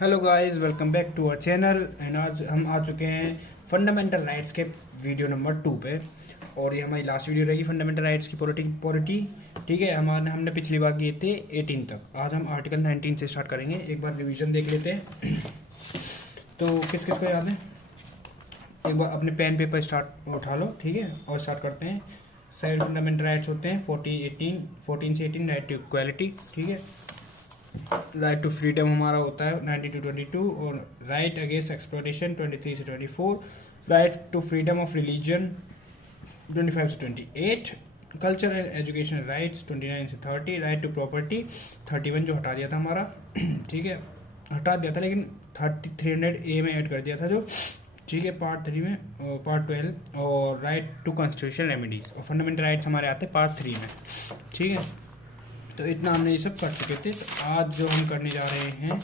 Hello guys, welcome back to our channel. And आज हम आ चुके हैं फंडामेंटल राइट्स के वीडियो नंबर 2 पे। और ये हमारी लास्ट वीडियो रहेगी फंडामेंटल राइट्स की पॉलिटी। ठीक है, हमने पिछली बार किए थे 18 तक। आज हम आर्टिकल 19 से स्टार्ट करेंगे। एक बार रिवीजन देख लेते हैं। तो किस किस को याद है? एक बार अपने पेन पेपर स्टार्ट उठा लो, ठीक है, और स्टार्ट करते हैं। साइड फंडामेंटल राइट्स होते हैं 14 से 18 राइट टू इक्वालिटी, ठीक है। राइट टू फ्रीडम हमारा होता है 19 to 22, और राइट अगेंस्ट एक्सप्लॉयटेशन 23 से 24, right to freedom of religion 25 से 28, कल्चर एंड एजुकेशन राइट्स 29 से 30, राइट टू प्रॉपर्टी 31 जो हटा दिया था हमारा, ठीक है, हटा दिया था लेकिन 300A में ऐड कर दिया था जो, ठीक है, पार्ट 3 में, पार्ट 12, और राइट टू कॉन्स्टिट्यूशनल रेमेडीज। और फंडामेंटल राइट्स हमारे आते हैं पार्ट 3 में, ठीक है। तो इतना हमने ये सब कर चुके थे। तो आज जो हम करने जा रहे हैं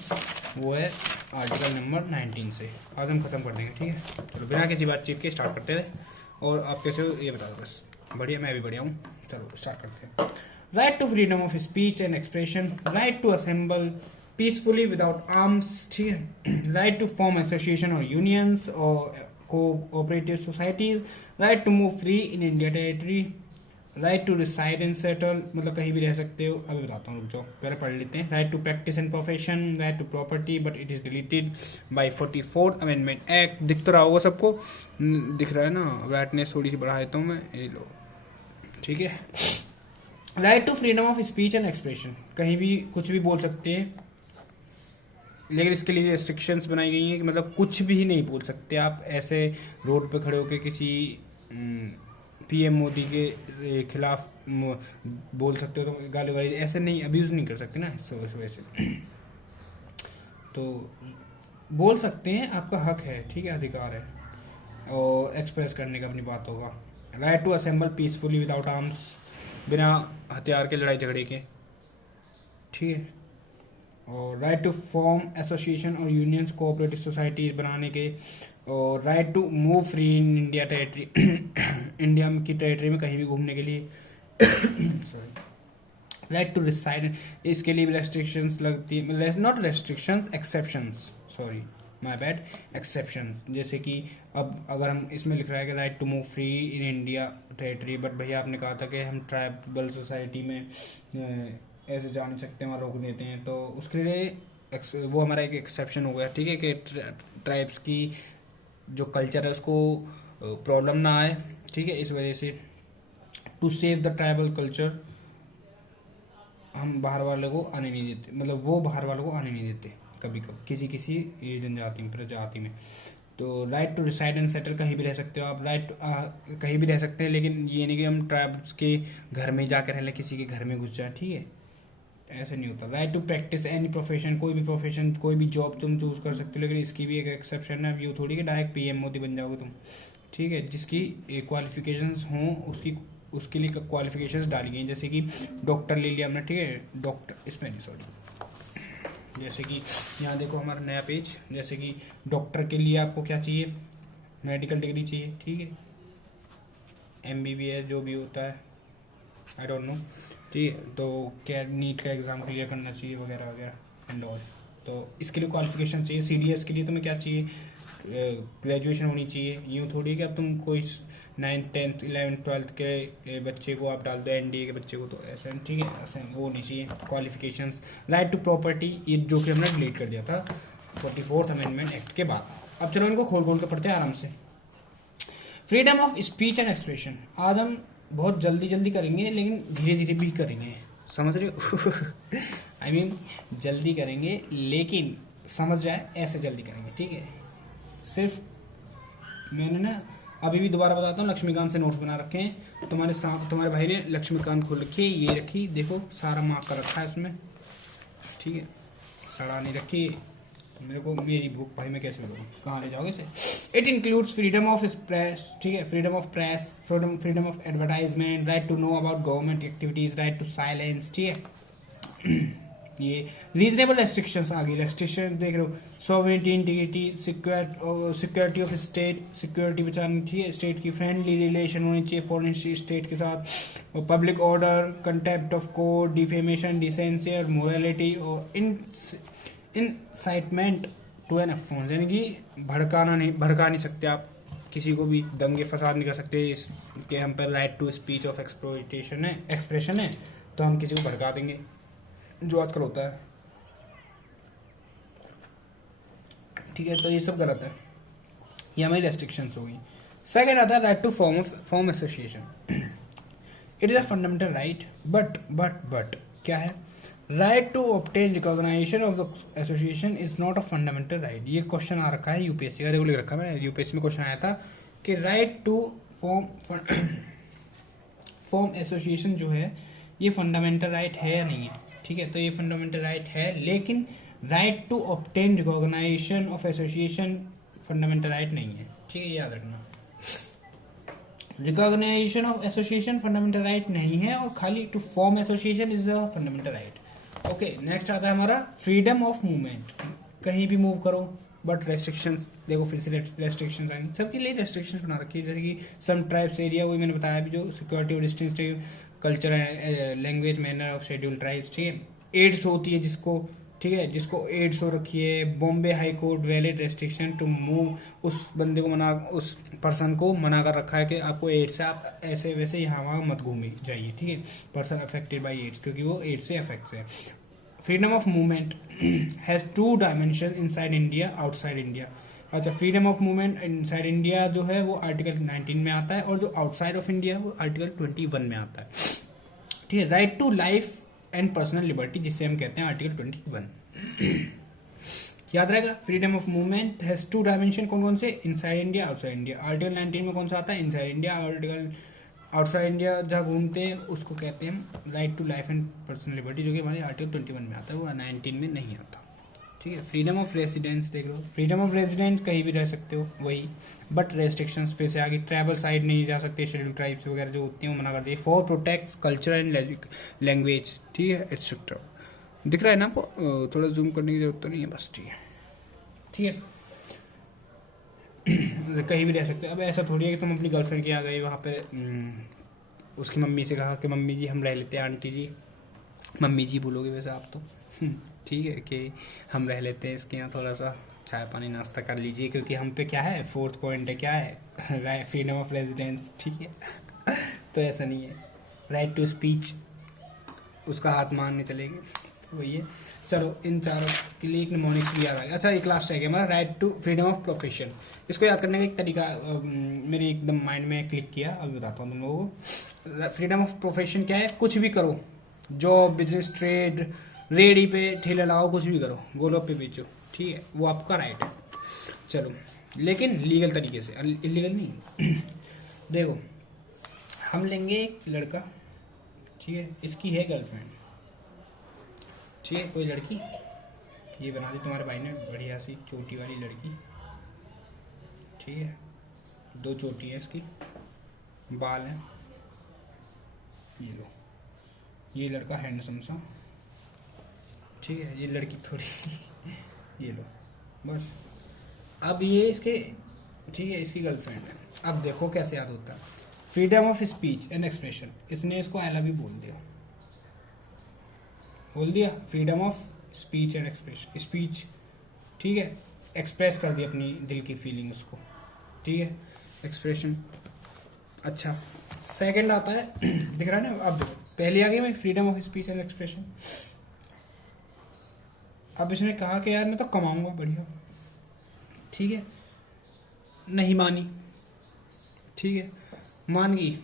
वो है आर्टिकल नंबर 19 से। आज हम खत्म कर देंगे, ठीक है। चलो बिना किसी बातचीत के स्टार्ट करते हैं। और आप कैसे हो ये बता दो बस। बढ़िया, मैं भी बढ़िया हूँ। चलो स्टार्ट करते हैं। Right to freedom of speech and expression, right to assemble peacefully without arms, ठीक है, राइट टू फॉर्म एसोसिएशन और यूनियंस और cooperative societies, right to move free in India territory, right to reside and settle, मतलब कहीं भी रह सकते हो। अभी बताता हूँ, रुक जाओ, पहले पढ़ लेते हैं। Right to practice and profession, right to property but it is deleted by 44th amendment act. दिख तो रहा होगा सबको, दिख रहा है ना? ब्राइटनेस थोड़ी सी बढ़ा देता हूँ मैं, ये लो, ठीक है। Right to freedom of speech and expression, कहीं भी कुछ भी बोल सकते हैं, लेकिन इसके लिए रेस्ट्रिक्शंस बनाई गई हैं कि मतलब कुछ भी नहीं बोल सकते आप। ऐसे रोड पे खड़े होकर किसी पीएम मोदी के खिलाफ बोल सकते हो, तो गाली वाली ऐसे नहीं, अब्यूज़ नहीं कर सकते ना, इस वजह से। तो बोल सकते हैं, आपका हक है, ठीक है, अधिकार है, और एक्सप्रेस करने का अपनी बात होगा। Right to assemble peacefully without arms, बिना हथियार के, लड़ाई झगड़े के, ठीक है। और राइट टू फॉर्म एसोसिएशन और यूनियंस कोऑपरेटिव सोसाइटीज बनाने के, और right to move free in India territory, India की टेरिटरी में कहीं भी घूमने के लिए। सॉरी, राइट टू रिसाइड, इसके लिए भी रेस्ट्रिक्शंस लगती है, not restrictions, exceptions, sorry my bad, exception. जैसे कि अब अगर हम इसमें लिख रहा है कि right to move free in India territory, but भैया आपने कहा था कि हम ट्राइबल सोसाइटी में ऐसे जा नहीं सकते, वहाँ रोक देते हैं, तो उसके लिए वो हमारा एक एक्सेप्शन हो गया, ठीक है, कि ट्राइब्स की जो कल्चर है उसको प्रॉब्लम ना आए, ठीक है। इस वजह से to save the tribal culture हम बाहर वालों को आने नहीं देते, मतलब वो बाहर वालों को आने नहीं देते कभी कभी किसी ये जनजाति में, प्रजाति में। तो right to reside and settle, कहीं भी रह सकते हो आप, राइट कहीं भी रह सकते हैं, लेकिन ये नहीं कि हम ट्राइब्स के घर में जाकर रह लें, किसी के घर में घुस जाए, ठीक है, ऐसे नहीं होता। Right to practice any profession, कोई भी प्रोफेशन, कोई भी जॉब तुम चूज कर सकते हो, लेकिन इसकी भी एक एक्सेप्शन है। ये थोड़ी कि डायरेक्ट पीएम मोदी बन जाओगे तुम, ठीक है। जिसकी क्वालिफिकेशंस हों उसके लिए क्वालिफिकेशंस डाली गई, जैसे कि डॉक्टर ले लिया हमने, ठीक है, डॉक्टर, इसमें नहीं, सॉरी, जैसे कि यहाँ देखो हमारा नया पेज, जैसे कि डॉक्टर के लिए आपको क्या चाहिए? मेडिकल डिग्री चाहिए, ठीक है, MBBS जो भी होता है, आई डोंट नो, ठीक है। तो क्या नीट का एग्ज़ाम क्लियर करना चाहिए वगैरह वगैरह एंड ऑल। तो इसके लिए क्वालिफिकेशन चाहिए। CDS के लिए तुम्हें क्या चाहिए? ग्रेजुएशन होनी चाहिए। यूँ थोड़ी कि अब तुम कोई 9th 10th 11th 12th के बच्चे को आप डाल दो, NDA के बच्चे को, तो ऐसे, ठीक है, ऐसे वो नहीं चाहिए क्वालिफिकेशंस। राइट टू प्रॉपर्टी, ये जो कि हमने डिलीट कर दिया था 44th अमेंडमेंट एक्ट के बाद। अब चलो इनको खोल खोल के पढ़ते हैं आराम से। Freedom of speech and expression, आज हम बहुत जल्दी जल्दी करेंगे, लेकिन धीरे धीरे भी करेंगे, समझ रहे हो? I mean, जल्दी करेंगे लेकिन समझ जाए ऐसे जल्दी करेंगे, ठीक है। सिर्फ मैंने ना अभी भी दोबारा बताता हूँ, लक्ष्मीकांत से नोट्स बना रखे हैं। तुम्हारे भाई ने लक्ष्मीकांत खोल रखी है, ये रखी, देखो सारा मार्क कर रखा है उसमें, ठीक है, सड़ा नहीं रखी। मेरे को मेरी बुक भाई मैं कैसे बताऊँ, कहाँ ले जाओगे इसे? It includes freedom of press, ठीक है, freedom of press, freedom of advertisement, right to know about government activities, right to silence, ठीक है। ये रीजनेबल रेस्ट्रिक्शंस आ गई, रेस्ट्रिक्शन देख रहे हो, sovereignty, integrity, security of state, security बचानी, ठीक है, स्टेट की, फ्रेंडली रिलेशन होनी चाहिए फॉरेन स्टेट के साथ, और public order, contempt of court, defamation, decency और मोरालिटी, और इनसाइटमेंट टू एन अफोन, यानी कि भड़का नहीं सकते आप किसी को भी, दंगे फसाद नहीं कर सकते। इसके हम पर right to speech of expression है, तो हम किसी को भड़का देंगे, जो आजकल होता है। ठीक है, तो ये सब गलत है, ये हमारी रेस्ट्रिक्शंस होगी। सेकेंड आता है right to form association. It is a fundamental right, but क्या है, right to obtain recognization of the association is not a fundamental right. ये क्वेश्चन आ रखा है यूपीएससी का, रेगुलर रखा है मैंने, यूपीएससी में क्वेश्चन आया था कि राइट टू फॉर्म एसोसिएशन जो है ये फंडामेंटल राइट है या नहीं है। ठीक है, तो ये फंडामेंटल राइट है, लेकिन right to obtain recognization of association fundamental right नहीं है। ठीक है, याद रखना, recognization of association fundamental right नहीं है, और खाली to form association is a fundamental right. Okay, next आता है हमारा फ्रीडम ऑफ मूवमेंट। कहीं भी मूव करो, बट रेस्ट्रिक्शंस, देखो फिर से रेस्ट्रिक्शंस आएंगे, सबके लिए रेस्ट्रिक्शंस बना रखी है, जैसे कि सम ट्राइब्स एरिया, वही मैंने बताया अभी, जो सिक्योरिटी और distance, culture, language, manner of schedule tribes. ठीक है, एड्स होती है जिसको, ठीक है, जिसको एड्स हो रखी है, Bombay high court valid restriction to move, उस बंदे को मना, उस पर्सन को मना कर रखा है कि आपको एड्स है, आप ऐसे वैसे यहाँ वहाँ मत घूमिए जाइए। ठीक है, पर्सन अफेक्टेड बाई एड्स, क्योंकि वो एड्स से अफेक्ट है। Freedom of movement has two dimension inside India, outside India. अच्छा, freedom of movement inside India जो है वो आर्टिकल 19 में आता है, और जो आउटसाइड ऑफ इंडिया वो आर्टिकल 21 में आता है। ठीक है, right to life and personal liberty, जिसे हम कहते हैं आर्टिकल 21। याद रहेगा, freedom of movement has two dimension, कौन कौन से, inside India, outside India. Article 19 में कौन सा आता है, inside India. Article outside India जहाँ घूमते हैं उसको कहते हैं right to life and personal liberty, जो कि हमारे आर्टिकल 21 में आता है, वो 19 में नहीं आता। ठीक है, फ्रीडम ऑफ रेजिडेंस देख लो, फ्रीडम ऑफ रेजिडेंस कहीं भी रह सकते हो वही, बट रेस्ट्रिक्शंस फिर से आगे, ट्रैवल साइड नहीं जा सकते, शेड्यूल ट्राइब्स वगैरह जो होती हैं वो मना कर दिए, for protect culture and language. ठीक है, एक्सेट्रा। दिख रहा है ना आपको, थोड़ा जूम करने की जरूरत तो नहीं है, बस ठीक है। ठीक है, कहीं भी रह सकते हो। अब ऐसा थोड़ी है कि तुम अपनी गर्लफ्रेंड के यहाँ गए, वहाँ पे उसकी मम्मी से कहा कि मम्मी जी हम रह लेते हैं, आंटी जी, मम्मी जी बोलोगे वैसे आप तो, ठीक है, कि हम रह लेते हैं इसके यहाँ, थोड़ा सा चाय पानी नाश्ता कर लीजिए, क्योंकि हम पे क्या है, 4th पॉइंट है, क्या है, फ्रीडम ऑफ रेजिडेंस। ठीक है, तो ऐसा नहीं है, राइट टू स्पीच, उसका हाथ मारने चलेंगे, वही है। चलो, इन चारों के लिए एक निमोनिक्स भी याद आ गया। अच्छा, एक लास्ट है हमारा right to freedom of profession. इसको याद करने का एक तरीका मेरे एकदम माइंड में क्लिक किया, अभी बताता हूँ तुम लोगों को। फ्रीडम ऑफ प्रोफेशन क्या है, कुछ भी करो, जॉब, बिजनेस, ट्रेड, रेडी पे ठेला लगाओ, कुछ भी करो, गोलगप्पे बेचो। ठीक है, वो आपका राइट है। चलो, लेकिन लीगल तरीके से, इलीगल नहीं। देखो, हम लेंगे एक लड़का, ठीक है, इसकी है गर्लफ्रेंड, ठीक है, कोई लड़की ये बना दी तुम्हारे भाई ने, बढ़िया सी चोटी वाली लड़की। ठीक है, 2 चोटी है इसकी, बाल हैं, ये लो, ये लड़का हैंडसम सा, ठीक है, ये लड़की थोड़ी ये लो, बस। अब ये इसके, ठीक है, इसकी गर्लफ्रेंड है। अब देखो कैसे याद होता है, freedom of speech and expression, इसने इसको आई लव यू बोल दिया, freedom of speech and expression, speech, ठीक है, एक्सप्रेस कर दी अपनी दिल की फीलिंग उसको। ठीक है, एक्सप्रेशन। अच्छा, सेकंड आता है, दिख रहा है ना, अब पहले आ गई मैं, freedom of speech and expression. अब इसने कहा कि यार मैं तो कमाऊंगा बढ़िया, ठीक है, नहीं मानी। ठीक है, मान गई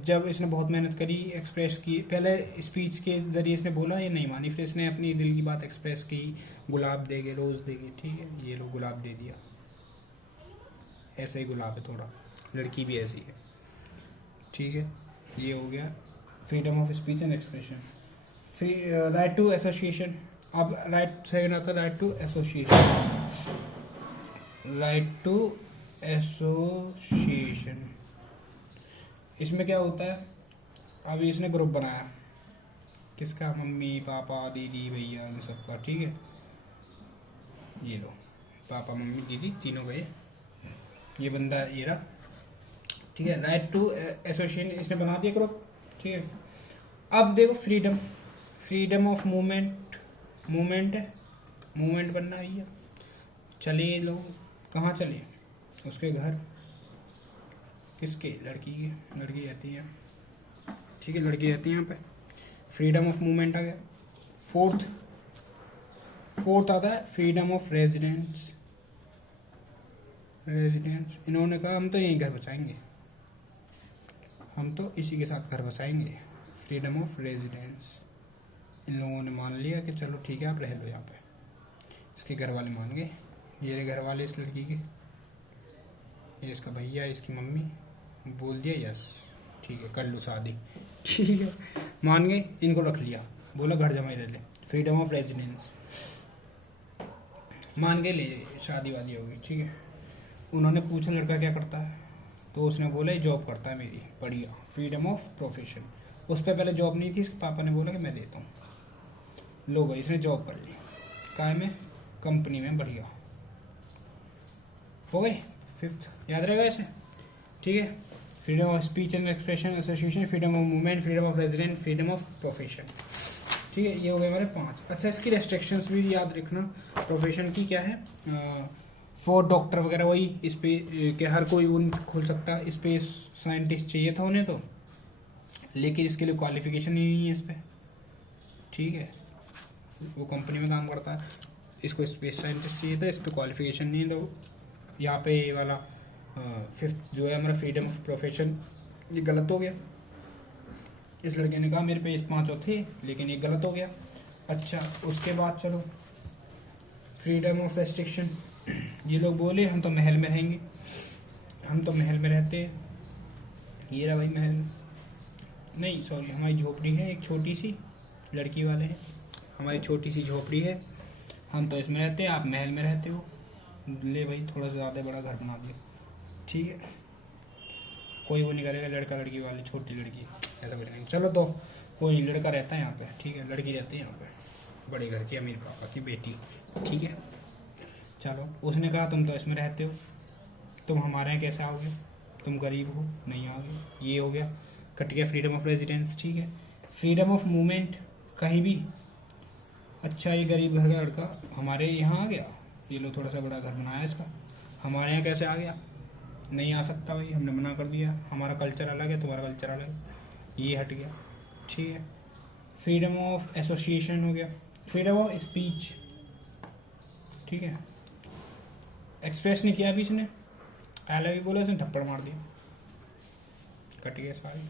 जब इसने बहुत मेहनत करी, एक्सप्रेस की, पहले स्पीच के जरिए इसने बोला, ये नहीं मानी, फिर इसने अपनी दिल की बात एक्सप्रेस की, गुलाब देंगे, रोज़ देंगे। ठीक है, ये लो गुलाब दे दिया, ऐसे ही गुलाब है थोड़ा, लड़की भी ऐसी है। ठीक है, ये हो गया freedom of speech and expression. Right to association, अब राइट सेकंड आता है right to association, right to association. इसमें क्या होता है, अभी इसने ग्रुप बनाया, किसका, मम्मी पापा दीदी भैया इन सबका। ठीक है, ये लो, पापा मम्मी दीदी तीनों गए, ये बंदा ये रहा। ठीक है, राइट टू एसोसिएशन इसने बना दिया ग्रुप। ठीक है, अब देखो फ्रीडम ऑफ मूवमेंट है, मूवमेंट बनना है भैया। चलिए लोग, कहाँ चले? उसके घर। किसके? लड़की के। लड़की रहती है, ठीक है, लड़की रहती है यहाँ पे। फ्रीडम ऑफ मूवमेंट आ गया। फोर्थ आता है फ्रीडम ऑफ रेजिडेंस। इन्होंने कहा हम तो यहीं घर बसाएंगे, हम तो इसी के साथ घर बसाएंगे। Freedom of residence. इन लोगों ने मान लिया कि चलो ठीक है, आप रह लो यहाँ पे। इसके घर वाले मान गए। ये रहे घर वाले इस लड़की के, ये इसका भैया, इसकी मम्मी। बोल दिया यस, ठीक है कर लो शादी, ठीक है, मान गए। इनको रख लिया, बोला घर जमाई रह ले। फ्रीडम ऑफ रेजिडेंस मान गए, ले शादी वादी होगी, ठीक है। उन्होंने पूछा लड़का क्या करता है, तो उसने बोला ये जॉब करता है मेरी, बढ़िया। Freedom of profession. उस पर पहले जॉब नहीं थी, इसके पापा ने बोला कि मैं देता हूँ, लो भाई इसने जॉब कर ली। काय में? कंपनी में, बढ़िया हो गई। फिफ्थ याद रहेगा ऐसे, ठीक है। Freedom of speech and expression, association, freedom of movement, freedom of resident, freedom of profession, ठीक है। ये हो गए हमारे 5। अच्छा, इसकी रेस्ट्रिक्शंस भी याद रखना। प्रोफेशन की क्या है? फॉर डॉक्टर वगैरह, वही स्पेस के हर कोई उन खोल सकता है। स्पेस साइंटिस्ट चाहिए था उन्हें तो, लेकिन इसके लिए क्वालिफिकेशन ही नहीं है इस पर, ठीक है। वो कंपनी में काम करता है, इसको स्पेस साइंटिस्ट चाहिए था, इस पर क्वालिफिकेशन नहीं है। तो यहाँ पे ये वाला 5th जो है हमारा फ्रीडम ऑफ प्रोफेशन, ये गलत हो गया। इस लड़के ने कहा मेरे पे 5 थे, लेकिन ये गलत हो गया। अच्छा, उसके बाद चलो फ्रीडम ऑफ रेस्ट्रिक्शन। ये लोग बोले हम तो महल में रहेंगे, हम तो महल में रहते हैं। ये रहा भाई महल, नहीं सॉरी, हमारी झोपड़ी है एक छोटी सी, लड़की वाले हैं, हमारी छोटी सी झोपड़ी है, हम तो इसमें रहते हैं, आप महल में रहते हो। ले भाई थोड़ा सा ज़्यादा बड़ा घर बना दिया, ठीक है। कोई वो नहीं करेगा, लड़का लड़की वाली छोटी लड़की ऐसा कुछ नहीं। चलो तो कोई लड़का रहता है यहाँ पे, ठीक है, लड़की रहती है यहाँ पे, बड़े घर की अमीर पापा की बेटी, ठीक है। चलो उसने कहा तुम तो इसमें रहते हो, तुम हमारे यहाँ कैसे आओगे, तुम गरीब हो, नहीं आओगे। ये हो गया, कट गया फ्रीडम ऑफ रेजिडेंस, ठीक है। फ्रीडम ऑफ मूवमेंट, कहीं भी। अच्छा, ये गरीब घर का लड़का हमारे यहाँ आ गया, ये लो थोड़ा सा बड़ा घर बनाया इसका, हमारे यहाँ कैसे आ गया? नहीं आ सकता भाई, हमने मना कर दिया, हमारा कल्चर अलग है, तुम्हारा कल्चर अलग है, ये हट गया, ठीक है। फ्रीडम ऑफ एसोसिएशन हो गया। फ्रीडम ऑफ स्पीच, ठीक है। एक्सप्रेस नहीं किया अभी इसने, आई लव यू बोला, इसने थप्पड़ मार दिया, कट गया सारी,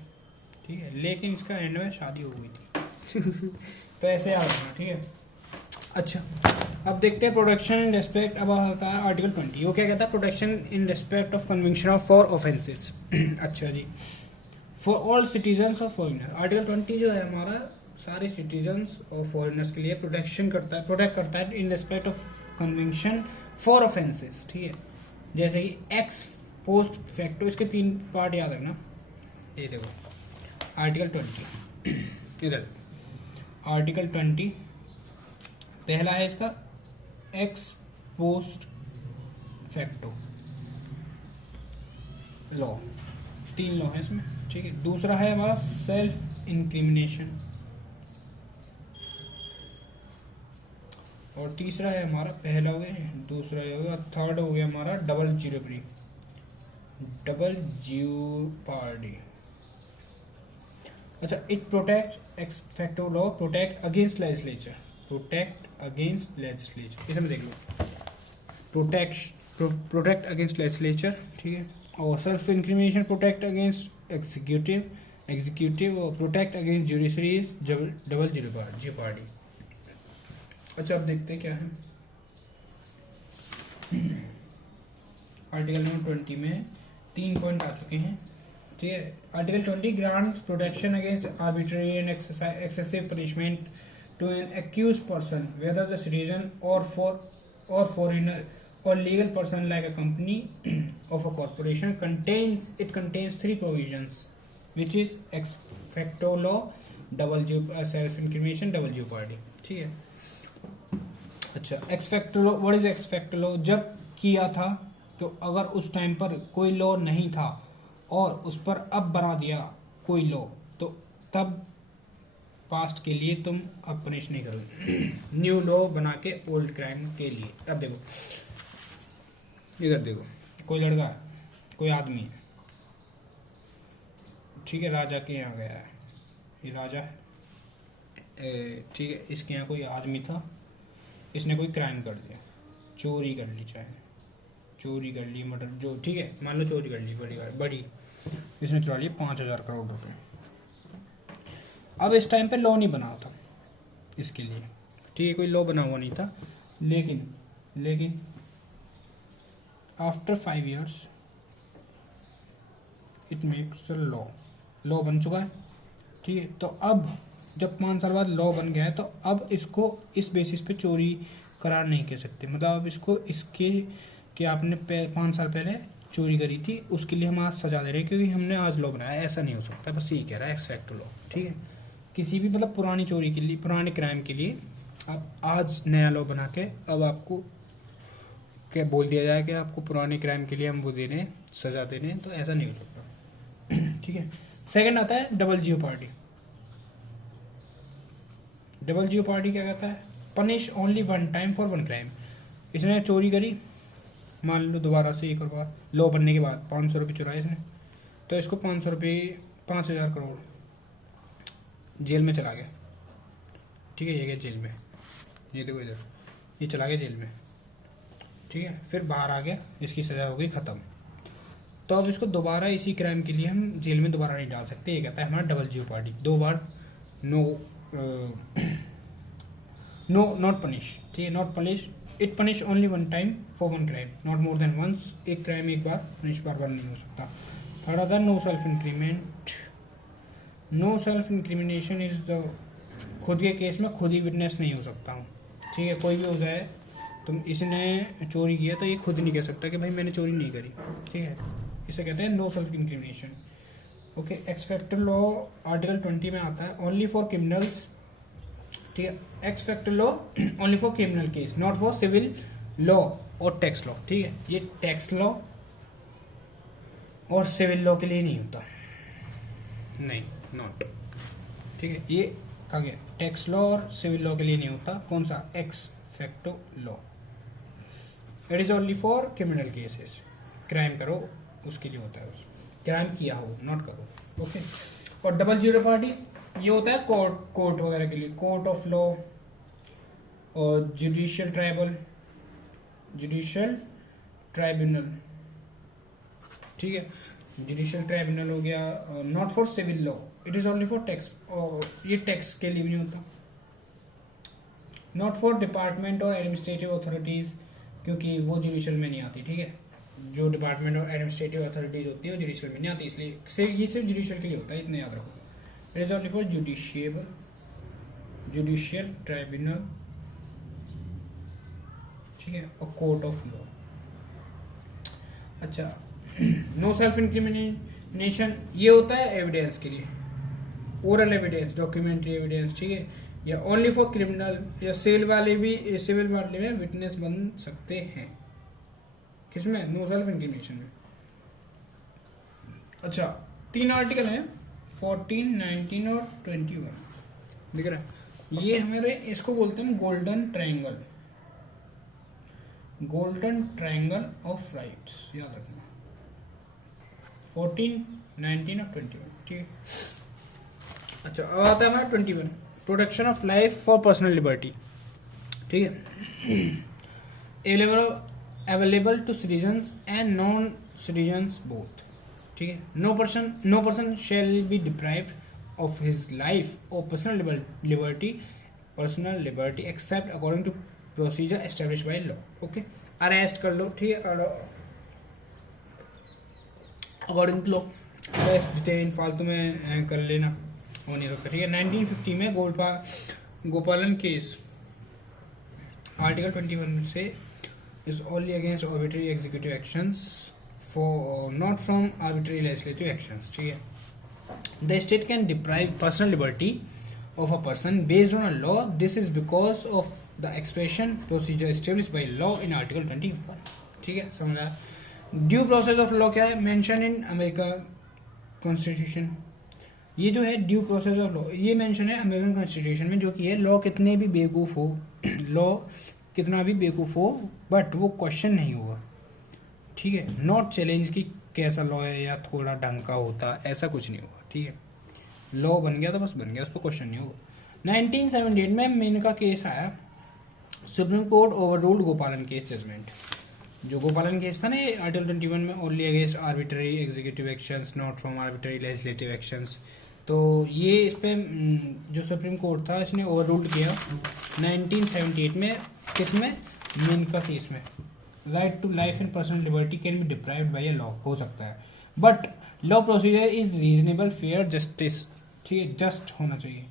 ठीक है। लेकिन इसका एंड में शादी हो गई थी तो ऐसे याद रखना, ठीक है। अच्छा, अब देखते हैं प्रोटेक्शन इन रेस्पेक्ट। अब आता है आर्टिकल 20। वो क्या कहता है? Protection in respect of conviction of for offences. अच्छा जी, for all citizens of foreigner. Article 20 जो है हमारा सारे सिटीजन्स और फॉरेनर्स के लिए प्रोटेक्शन करता है, प्रोटेक्ट करता है इन respect of conviction for offences, ठीक है। जैसे कि एक्स पोस्ट फैक्टो, इसके 3 पार्ट याद रखना। ये देखो आर्टिकल 20, इधर आर्टिकल 20 पहला है इसका x post facto law, 3 law है इसमें, ठीक है। दूसरा है हमारा सेल्फ इंक्रिमिनेशन, और तीसरा है हमारा, पहला हो गया, दूसरा हो गया, थर्ड हो गया हमारा डबल ज्यूपार्डी। अच्छा, it protect x facto law protect against legislature, protect against legislature, इसमें देख लो, प्रोटेक्ट अगेंस्ट लेजिस्लेचर, ठीक है। और self incrimination protect against executive और प्रोटेक्ट अगेंस्ट जुडिशरीज, डबल ज्यूपार्डी। अच्छा, अब देखते क्या है आर्टिकल नंबर 20 में 3 पॉइंट आ चुके हैं, ठीक है। Article 20 grants protection against arbitrary and excessive punishment to an accused person, whether the citizen or foreigner or legal person like a company of a corporation. It contains 3 provisions, which is ex facto law, self incrimination, double jeopardy, ठीक है। अच्छा, ex facto law, what is ex facto law? जब किया था तो अगर उस time पर कोई लॉ नहीं था और उस पर अब बना दिया कोई लॉ, तो तब पास्ट के लिए तुम अब पनिश नहीं करोगे। न्यू लॉ बना के ओल्ड क्राइम के लिए। अब देखो इधर देखो, कोई लड़का है, कोई आदमी है, ठीक है, राजा के यहाँ गया है, ये राजा है, ठीक है, इसके यहाँ कोई आदमी था, इसने कोई क्राइम कर दिया, चोरी कर ली, चाहे चोरी कर ली, मर्डर, जो, ठीक है, मान लो चोरी कर ली, बड़ी इसने चुरा लिया 5,000 करोड़ रुपए। अब इस टाइम पे लॉ नहीं बना था इसके लिए, ठीक है, कोई लॉ बना हुआ नहीं था, लेकिन after 5 years it makes law बन चुका है, ठीक है। तो अब जब 5 साल बाद लॉ बन गया है, तो अब इसको इस बेसिस पे चोरी करार नहीं कह सकते, मतलब अब इसको इसके कि आपने 5 साल पहले चोरी करी थी उसके लिए हम आज सजा दे रहे हैं क्योंकि हमने आज लॉ बनाया, ऐसा नहीं हो सकता। बस यही कह रहा है एक्स फैक्टर लॉ, ठीक है। किसी भी मतलब पुरानी चोरी के लिए, पुराने क्राइम के लिए अब आज नया लॉ बना के अब आपको क्या बोल दिया जाए कि आपको पुराने क्राइम के लिए हम वो दे रहे हैं, सजा दे रहे हैं, तो ऐसा नहीं हो सकता, ठीक है। सेकंड आता है डबल जियोपार्डी। डबल जियोपार्डी क्या कहता है? Punish only one time for one crime. इसने चोरी करी, मान लो दोबारा से एक और बार लॉ बनने के बाद 500 रुपये चुराए इसने, तो इसको 500 रुपये 5,000 करोड़ जेल में चला गया, ठीक है, ये गया जेल में, ये देखो इधर, ये चला गया जेल में, ठीक है। फिर बाहर आ गया, इसकी सजा हो गई खत्म। तो अब इसको दोबारा इसी क्राइम के लिए हम जेल में दोबारा नहीं डाल सकते, ये कहता है हमारा डबल जियोपार्डी। 2 बार नो नॉट पनिश, ठीक है, not punish, it punish only one time for one crime, not more than once. एक क्राइम एक बार पनिश बार नहीं हो सकता। थर्ड आता है no self increment. No self incrimination is the, खुद के केस में खुद ही विटनेस नहीं हो सकता हूँ, ठीक है, कोई भी हो जाए, तुम इसने चोरी किया तो ये खुद नहीं कह सकता कि भाई मैंने चोरी नहीं करी, ठीक है, इसे कहते हैं no self incrimination. Okay, ex factor law article 20 में आता है ओनली फॉर क्रिमिनल्स, ठीक है, ex factor law only for criminal case, not for civil law और टैक्स लॉ, ठीक है। ये टैक्स लॉ और सिविल लॉ के लिए नहीं होता, नहीं, नॉट, ठीक है, ये कहा गया टैक्स लॉ और सिविल लॉ के लिए नहीं होता। कौन सा? X factor law, it is only for criminal cases, crime करो उसके लिए होता है, क्राइम किया हो, नॉट करो, ओके। और डबल जियोपार्डी ये होता है कोर्ट वगैरह के लिए, कोर्ट ऑफ लॉ और जुडिशियल ट्राइब्यूनल, ठीक है, जुडिशियल ट्राइब्यूनल हो गया। Not for civil law, it is only for tax, और ये टैक्स के लिए भी नहीं होता। नॉट फॉर डिपार्टमेंट और एडमिनिस्ट्रेटिव अथॉरिटीज, क्योंकि वो जुडिशियल में नहीं आती, ठीक है, जो डिपार्टमेंट और एडमिनिस्ट्रेटिव अथॉरिटीज होती है वो जुडिशियल में नहीं आती, इसलिए ये सिर्फ जुडिशियल के लिए होता है, इतना याद रखो। It is only for judicial tribunal, ठीक है, और कोर्ट ऑफ लॉ। अच्छा, नो सेल्फ इंक्रिमिनेशन ये होता है एविडेंस के लिए, ओरल एविडेंस, डॉक्यूमेंट्री एविडेंस, ठीक है, या ओनली फॉर क्रिमिनल या सिविल वाले में विटनेस बन सकते हैं, किसमें? नो सेल्फ इंक्रिमिनेशन में। अच्छा, 3 आर्टिकल हैं, 14, 19 और 21, दिख रहा है, ये हमारे इसको बोलते हैं गोल्डन ट्रायंगल ऑफ राइट्स, याद रखना, 14, 19 और 21, ठीक है। अच्छा, अब आता है हमारा 21, protection of life for personal liberty, ठीक है, available to citizens and non citizens both, ठीक है। No person shall be deprived of his life और personal liberty except according to procedure establish by law, okay. Arrest कर लो, ठीक है, according to law, arrest detain फालतू में कर लेना हो नहीं सकता, ठीक है। 1950 में गोपालन केस आर्टिकल 21 से is only against arbitrary executive actions for not from arbitrary legislative actions, ठीक है। The state can deprive personal liberty of a person based on a law. This is because of the expression procedure established by law in article 21, ठीक है, समझ आया। Due process of law क्या है? Mention in America constitution, ये जो है due process of law, ये मेंशन है अमेरिकन कॉन्स्टिट्यूशन में, जो कि है लॉ कितने भी बेवकूफ़ हो लॉ कितना भी बेवकूफ़ हो बट वो क्वेश्चन नहीं होगा, ठीक है। नॉट चैलेंज की कैसा लॉ है या थोड़ा ढंग का होता, ऐसा कुछ नहीं होगा, ठीक है। लॉ बन गया तो बस बन गया, उस पर क्वेश्चन नहीं होगा। 1978 में मेनका केस आया, सुप्रीम कोर्ट ओवर रूल्ड गोपालन केस जजमेंट। जो गोपालन केस था ना, आर्टिकल 21 में only against arbitrary executive actions not from arbitrary legislative actions. तो ये इस पे जो सुप्रीम कोर्ट था इसने ओवर रूल्ड किया 1978 में, किसमें, मेनका केस में। Right to life and personal liberty can be deprived by a law, हो सकता है, but law procedure is reasonable fair justice, ठीक है, जस्ट होना चाहिए,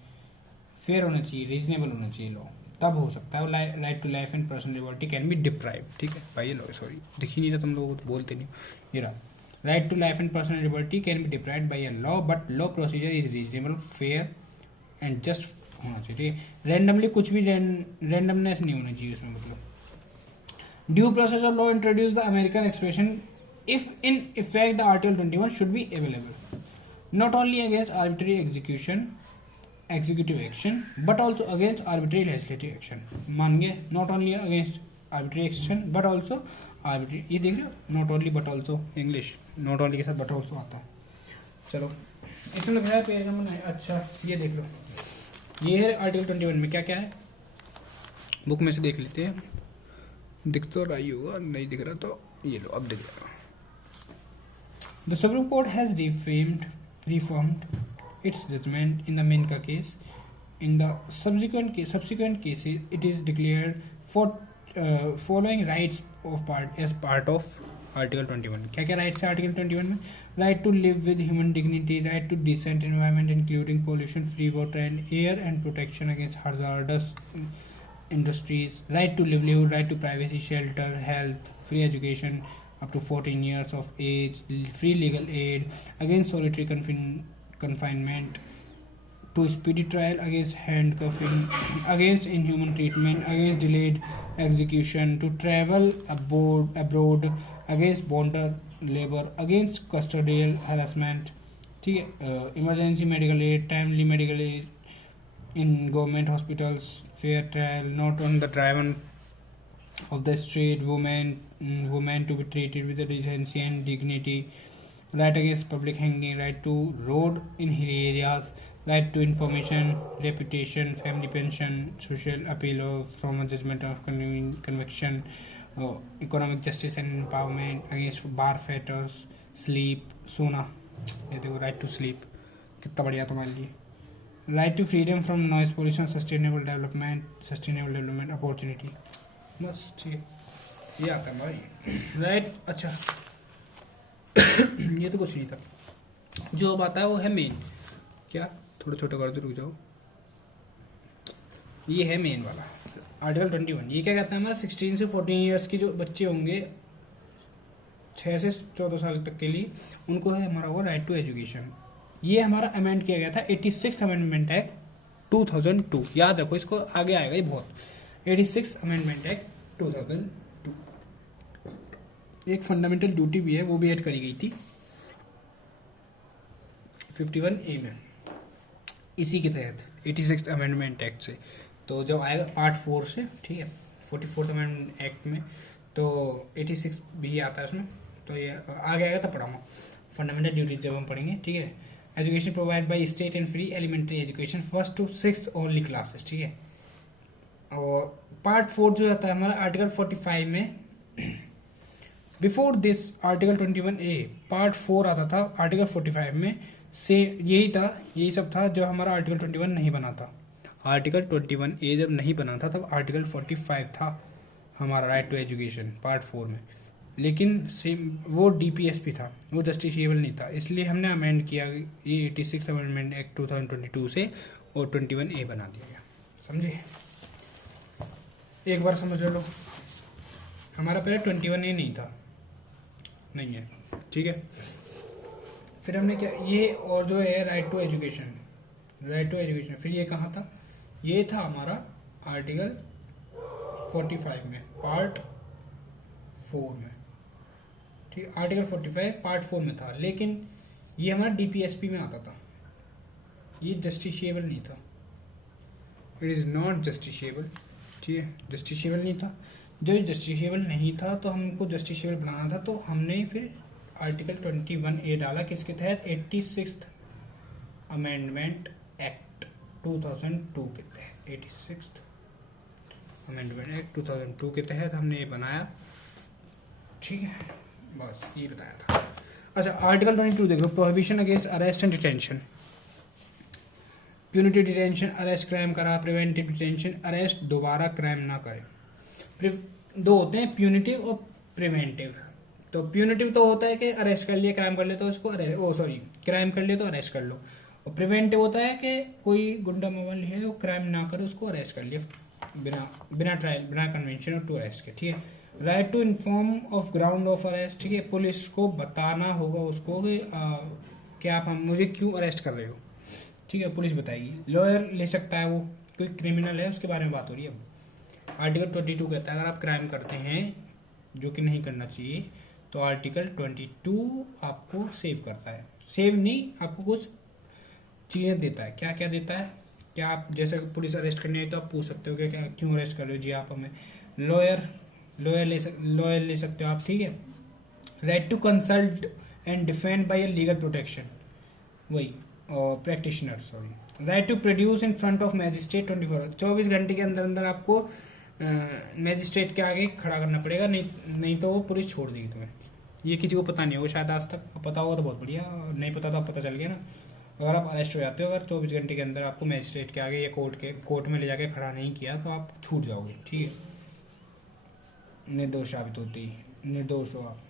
फेयर होना चाहिए, रीजनेबल होना चाहिए लॉ, तब हो सकता है। Right to life and personal liberty can be deprive, ठीक है भाई, लॉ सॉरी दिख ही नहीं रहा तुम लोगों को, तो बोलते नहीं, ये रहा। Right to life and personal liberty can be deprived by a law but law procedure is reasonable fair and just होना चाहिए, ठीक है। रैंडमली कुछ भी रैंडमनेस नहीं होनी चाहिए उसमें, मतलब। Due process of law introduce the American expression if in effect the article 21 should be available not only against arbitrary executive action but also against arbitrary legislative action। मान गए, not only against arbitrary action but also arbitrary, ये देख रहे हो, not only but also, English not only के साथ but also आता है। चलो इसमें लग रहा है पेज नंबर 9, अच्छा ये देख लो, ये है आर्टिकल 21 में क्या क्या है, बुक में से देख लेते हैं, दिख तो रहा ही होगा, नहीं दिख रहा तो ये लो, अब दिख रहा। The supreme court has reformed its judgment in the Menka case. In the subsequent cases, it is declared for following rights of part of Article 21। क्या क्या rights है Article 21 में? Right to live with human dignity, right to decent environment including pollution free water and air and protection against hazardous industries, right to livelihood, right to privacy, shelter, health, free education up to 14 years of age, free legal aid, against solitary confinement, to speedy trial, against handcuffing, against inhuman treatment, against delayed execution, to travel abroad, against bond labor, against custodial harassment, ठीक है, emergency medical aid, timely medical aid in government hospitals, fair trial, not on the driven of the street, women to be treated with decency and dignity, right against public hanging, right to road in hilly areas, right to information, reputation, family pension, social appeal from a judgment of conviction, economic justice and empowerment, against bar fetters, sleep, सोना, ये देखो right to sleep कितना बढ़िया तुम्हारे लिए, right to freedom from noise pollution, sustainable development opportunity, बस ठीक है, ये आता है भाई, राइट। अच्छा ये तो कुछ नहीं था, जो अब आता है वो है मेन, क्या थोड़ा छोटा कर दो, रुक जाओ, ये है मेन वाला आर्टिकल 21। ये क्या कहता है, हमारा 16 से 14 ईयर्स के जो बच्चे होंगे 6 से 14 साल तक के लिए, उनको है हमारा वो राइट टू एजुकेशन। ये हमारा अमेंड किया गया था 86 अमेंडमेंट एक्ट 2002, याद रखो इसको, आगे आएगा ये बहुत। 86 अमेंडमेंट एक्ट 2002, एक फंडामेंटल ड्यूटी भी है, वो भी ऐड करी गई थी 51A में, इसी के तहत 86 अमेंडमेंट एक्ट से। तो जब आएगा पार्ट 4 से, ठीक है, 44th अमेंडमेंट एक्ट में, तो 86 भी आता है उसमें, तो ये आगे आएगा तब पढ़ाऊंगा, फंडामेंटल ड्यूटी जब हम पढ़ेंगे, ठीक है। Education provide by state and free elementary education 1st to 6th only classes, ठीक है। और पार्ट 4 जो आता है हमारा आर्टिकल 45 में, before this article 21A part 4 आता था आर्टिकल 45 में, से यही सब था जब हमारा आर्टिकल 21 नहीं बना था। आर्टिकल 21A जब नहीं बना था तब आर्टिकल 45 था हमारा राइट टू एजुकेशन पार्ट 4 में, लेकिन सेम वो DPSP था, वो जस्टिशिएबल नहीं था, इसलिए हमने अमेंड किया ये 86 अमेंडमेंट एक्ट 2022 से और 21A बना दिया गया, समझे। एक बार समझ लो, हमारा पहले 21A नहीं था, नहीं है, ठीक है। फिर हमने क्या, ये और जो है राइट टू एजुकेशन, फिर ये कहाँ था, ये था हमारा आर्टिकल 45 में पार्ट 4 में, ठीक है, आर्टिकल 45 पार्ट 4 में था, लेकिन ये हमारा DPSP में आता था, ये जस्टिशिएबल नहीं था, इट इज़ नॉट जस्टिशिएबल, ठीक है, जस्टिशिएबल नहीं था। जो जस्टिशिएबल नहीं था तो हमको जस्टिशिएबल बनाना था, तो हमने फिर आर्टिकल 21A डाला, किसके तहत, 86 अमेंडमेंट एक्ट 2002 के तहत, 86 अमेंडमेंट एक्ट 2002 के तहत हमने ये बनाया, ठीक है, बस ये बताया था। अच्छा, आर्टिकल 22 देखो, prohibition against arrest and detention. Punitive detention, arrest crime करा, प्रिवेंटिव डिटेंशन, अरेस्ट दोबारा क्राइम ना करे। दो होते हैं, प्यूनिटिव और प्रिवेंटिव। तो प्यूनिटिव तो होता है कि अरेस्ट कर लिया, क्राइम कर ले तो उसको क्राइम कर ले तो अरेस्ट कर लो। और प्रिवेंटिव होता है कि कोई गुंडा मोबाइल है वो क्राइम ना करे, उसको अरेस्ट कर लिया बिना ट्रायल, बिना कन्वेंशन और टू अरेस्ट के, ठीक है। Right to inform of ground of arrest, ठीक है, पुलिस को बताना होगा उसको कि आप मुझे क्यों अरेस्ट कर रहे हो, ठीक है, पुलिस बताएगी। लॉयर ले सकता है, वो कोई क्रिमिनल है उसके बारे में बात हो रही है अब। आर्टिकल 22 कहता है अगर आप क्राइम करते हैं जो कि नहीं करना चाहिए, तो आर्टिकल 22 आपको सेव करता है। सेव नहीं, आपको कुछ चीज़ें देता है। क्या क्या देता है, क्या आप जैसे पुलिस अरेस्ट करनी है तो आप पूछ सकते हो कि क्या क्यों अरेस्ट कर रहे हो जी आप हमें। लॉयर ले सकते हो आप, ठीक है। Right to consult and defend by legal protection, वही और practitioner, sorry. Right to produce in front of magistrate 24 घंटे के अंदर अंदर आपको मैजिस्ट्रेट के आगे खड़ा करना पड़ेगा, नहीं तो वो पुलिस छोड़ देगी तुम्हें। ये किसी को पता नहीं होगा शायद आज तक, पता होगा तो बहुत बढ़िया, नहीं पता तो अब पता चल गया ना। अगर आप अरेस्ट हो जाते हो, अगर 24 घंटे के अंदर आपको मैजिस्ट्रेट के आगे या कोर्ट में ले जाके खड़ा नहीं किया तो आप छूट जाओगे, ठीक है, निर्दोष साबित होती, निर्दोष हो आप।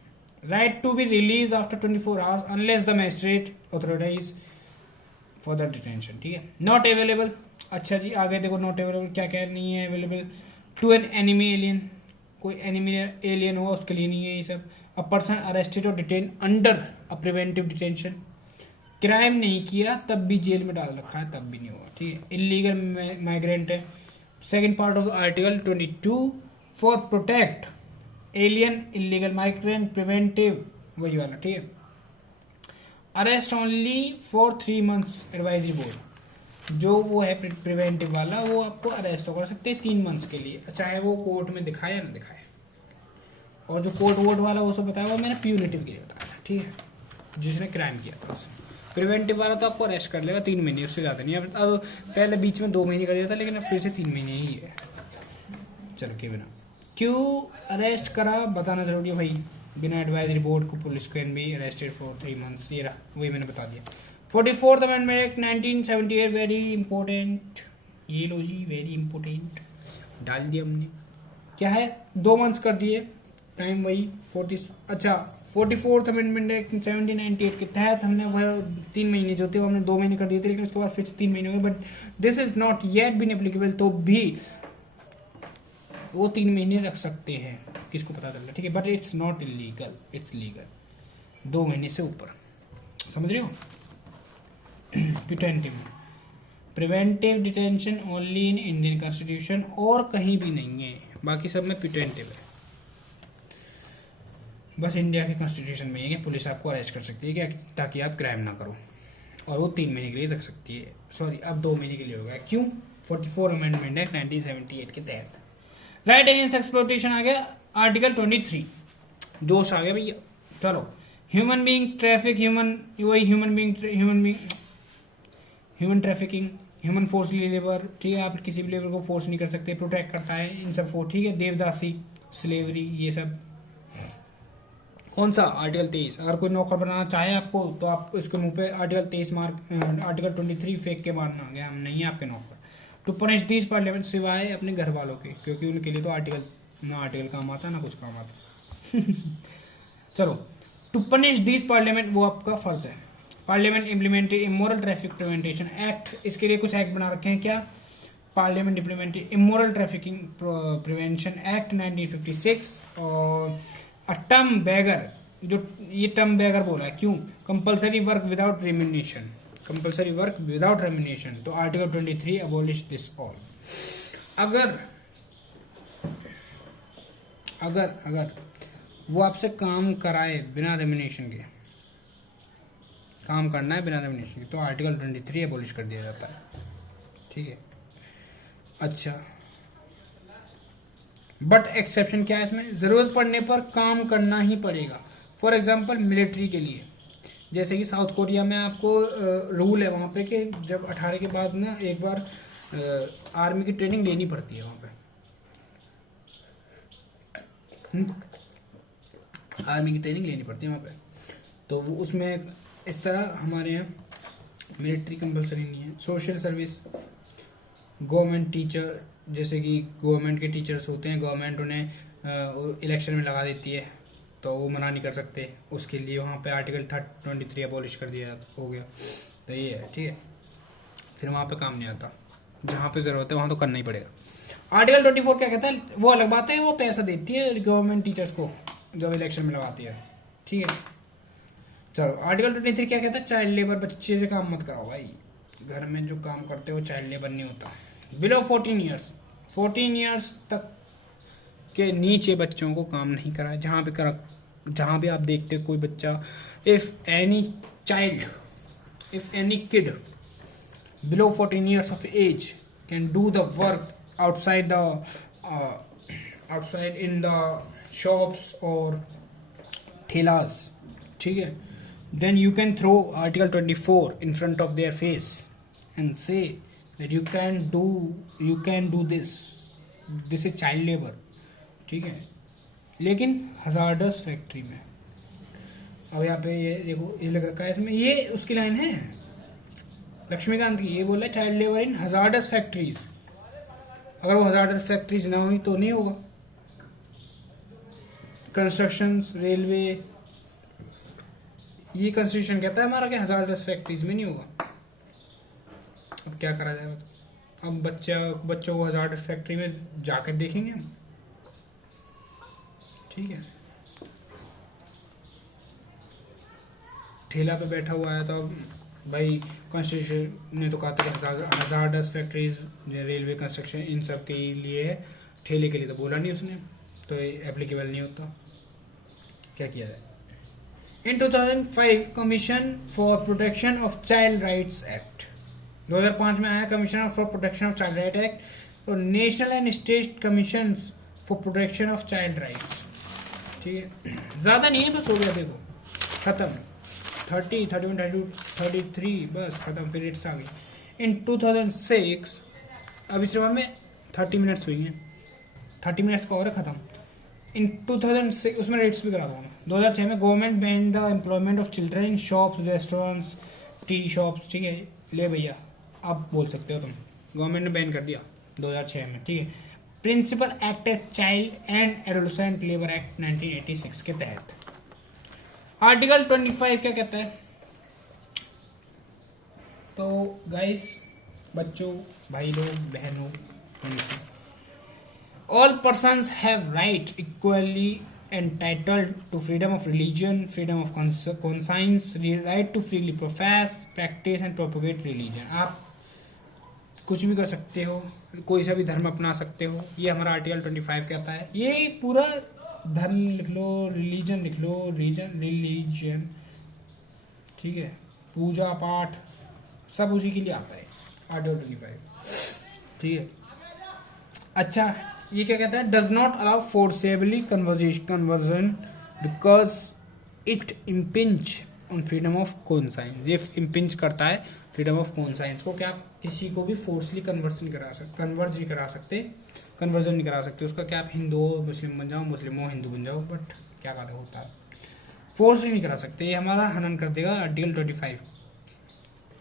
Right to be release after 24 hours unless the magistrate authorise for the detention, ठीक है। नॉट अवेलेबल, अच्छा जी आगे देखो, नॉट अवेलेबल क्या क्या नहीं है available. To an enemy alien, कोई एनिमी एलियन हो उसके लिए नहीं है ये सब। अ पर्सन अरेस्टेड और detain under a preventive detention, crime नहीं किया तब भी जेल में डाल रखा है तब भी नहीं हुआ, ठीक है। इलीगल माइग्रेंट है। Second part of article 22 for protect alien illegal migrant preventive, वही वाला, ठीक है। Arrest only for 3 months advisory board, जो वो है प्रिवेंटिव वाला, वो आपको अरेस्ट कर सकते हैं 3 months के लिए, चाहे वो कोर्ट में दिखाए या ना दिखाए। और जो कोर्ट वोट वाला वो सब बताया वो मैंने प्यूनिटिव के लिए बताया, ठीक है, जिसने क्राइम किया था उसे। प्रिवेंटिव वाला तो आपको अरेस्ट कर लेगा 3 महीने, उससे ज़्यादा नहीं। अब पहले बीच में 2 महीने कर दिया था, लेकिन अब फिर से 3 महीने ही है। चलो के बिना क्यों अरेस्ट करा बताना जरूरी है भाई। बिना एडवाइजरी बोर्ड को police can be arrested for 3 months, ये रहा, वही मैंने बता दिया। 44th amendment act 1978 very important, ये लो जी, वेरी इंपॉर्टेंट डाल दिया हमने। क्या है, 2 months कर दिए, टाइम वही 40। अच्छा, 44th अमेंडमेंट एक्ट 1798 के तहत हमने वह 3 महीने जो थे वो हमने 2 महीने कर दिए थे, लेकिन उसके बाद फिर से 3 महीने हो गए। But this is not yet been applicable, तो भी वो 3 महीने रख सकते हैं, किसको पता चल रहा है, ठीक है। But it's not illegal, it's legal 2 महीने से ऊपर, समझ रहे हो। Preventive preventive detention only in Indian constitution, और कहीं भी नहीं है, बाकी सब में प्रिवेंटिव है। बस इंडिया के कॉन्स्टिट्यूशन में है कि पुलिस आपको अरेस्ट कर सकती है क्या, ताकि आप क्राइम ना करो, और वो 3 महीने के लिए रख सकती है। सॉरी, अब 2 महीने के लिए होगा, क्यों, 44 अमेंडमेंट एक्ट 1978 के तहत। राइट अगेंस्ट एक्सप्लॉयटेशन आ गया आर्टिकल 23, जोश आ गया भैया। चलो, human being traffic, human trafficking, human forcely labour, ठीक है, आप किसी भी लेबर को फोर्स नहीं कर सकते, प्रोटेक्ट करता है इन सबको, ठीक है। देवदासी, स्लेवरी, ये सब। कौन सा, आर्टिकल 23। अगर कोई नौकर बनाना चाहे आपको तो आप उसके मुंह पे आर्टिकल 23 आर्टिकल 23 फेंक के मारना, गया हम नहीं है आपके नौकर। टू पनिश दिस पार्लियामेंट, सिवाय अपने घर वालों के, क्योंकि उनके लिए तो आर्टिकल काम आता ना कुछ काम आता। चलो, टू पनिश दिस पार्लियामेंट, वो आपका फर्ज है। Parliament implemented immoral traffic prevention act, इसके लिए कुछ एक्ट बना रखे हैं क्या, parliament implemented immoral trafficking prevention act 1956। और टर्म बैगर, जो ये टर्म बैगर बोला है, क्यों, compulsory work without remuneration, compulsory work without remuneration, तो आर्टिकल 23 अबॉलिश दिस ऑल। अगर वो आपसे काम कराए बिना रेम्यूनरेशन के, काम करना है बिना रेमुनेशन के, तो आर्टिकल 23 एबॉलिश कर दिया जाता है। ठीक है। अच्छा, बट एक्सेप्शन क्या है इसमें, जरूरत पड़ने पर काम करना ही पड़ेगा। फॉर एग्जाम्पल मिलिट्री के लिए, जैसे कि साउथ कोरिया में आपको रूल है वहाँ पे कि जब 18 के बाद ना एक बार आर्मी की ट्रेनिंग लेनी पड़ती है वहाँ पे। आर्मी की ट्रेनिंग लेनी पड़ती है वहाँ पे, तो वो उसमें इस तरह हमारे यहाँ मिलिट्री कंपलसरी नहीं है। सोशल सर्विस, गवर्नमेंट टीचर, जैसे कि गवर्नमेंट के टीचर्स होते हैं, गवर्नमेंट उन्हें इलेक्शन में लगा देती है तो वो मना नहीं कर सकते, उसके लिए वहाँ पे आर्टिकल 23 एबॉलिश कर दिया हो गया। तो ये है। ठीक है। फिर वहाँ पे काम नहीं आता, जहाँ पे ज़रूरत है वहाँ तो करना ही पड़ेगा। आर्टिकल 24 क्या कहता है, वो अलग बात है, वो पैसा देती है गवर्नमेंट टीचर्स को जब इलेक्शन में लगाती है। ठीक है। चलो, आर्टिकल 23 क्या कहता है, चाइल्ड लेबर, बच्चे से काम मत कराओ भाई, घर में जो काम करते हो चाइल्ड लेबर नहीं होता। बिलो 14 ईयर्स, 14 ईयर्स तक के नीचे बच्चों को काम नहीं कराए। जहाँ भी आप देखते हो कोई बच्चा, if any child, if any kid below 14 years of age can do the work outside in the shops और ठेलास, ठीक है, then you can throw article 24 in front of their face and say that you can do this is child labor। ठीक है। लेकिन hazardous factory में, अब यहाँ पे ये देखो, ये लग रखा है इसमें, ये उसकी लाइन है लक्ष्मीकांत की, ये बोला child labour in hazardous factories. अगर वो हजार्डस फैक्ट्रीज ना हुई तो नहीं होगा। कंस्ट्रक्शन, रेलवे, ये कंस्टिट्यूशन कहता है हमारा कि हजार्डस फैक्ट्रीज में नहीं होगा। अब क्या करा जाए, अब बच्चों को हजार्डस फैक्ट्री में जाकर देखेंगे हम। ठीक है। ठेला पे बैठा हुआ है तो भाई कॉन्स्टिट्यूशन ने तो कहा था कि हजार्डस फैक्ट्रीज, रेलवे, कंस्ट्रक्शन, इन सब के लिए है, ठेले के लिए तो बोला नहीं उसने, तो ये एप्लीकेबल नहीं होता। क्या किया जाए। In 2005 commission for protection of child rights act, 2005 में आया commission for protection of child right act और national and state commission for protection of child rights. ठीक है, ज़्यादा नहीं है, बस हो गया, देखो खत्म। 30, 31, 32, 33, बस खत्म, फिर रेट्स आ गई। इन 2006, अभी सिर्फ में 30 मिनट्स हुई हैं, 30 मिनट्स का और है, खत्म। इन 2006 उसमें रेट्स भी करा दूंगा। 2006 में government ban the employment of children in shops, restaurants, T shops. ठीक है, ले भैया आप बोल सकते हो तुम, गवर्नमेंट ने बैन कर दिया 2006 में। ठीक है। Principal act as child and adolescent labour act 1986 के तहत। आर्टिकल 25 क्या कहता है, तो गाइस, बच्चों, भाई लोग, बहनों, all persons have right equally entitled to freedom of religion, freedom of conscience, right to freely profess, practice and propagate religion। आप कुछ भी कर सकते हो, कोई सा भी धर्म अपना सकते हो, ये हमारा आर्टिकल 25 कहता है। ये पूरा धर्म लिख लो, रिलीजन लिख लो, रिलीजन, ठीक है, पूजा पाठ सब उसी के लिए आता है आर्टिकल 25। ठीक है। अच्छा, ये क्या कहता है, does not allow forcibly conversion because it impinge on freedom of conscience. ये इम्पिंच करता है फ्रीडम ऑफ कॉन्साइंस को, क्या आप किसी को भी फोर्सली कन्वर्जन नहीं करा सकते, उसका क्या आप हिंदू हो मुस्लिम बन जाओ, मुस्लिम हो हिंदू बन जाओ, बट क्या कार्य होता है, फोर्सली नहीं करा सकते। ये हमारा हनन कर देगा आर्टिकल 25।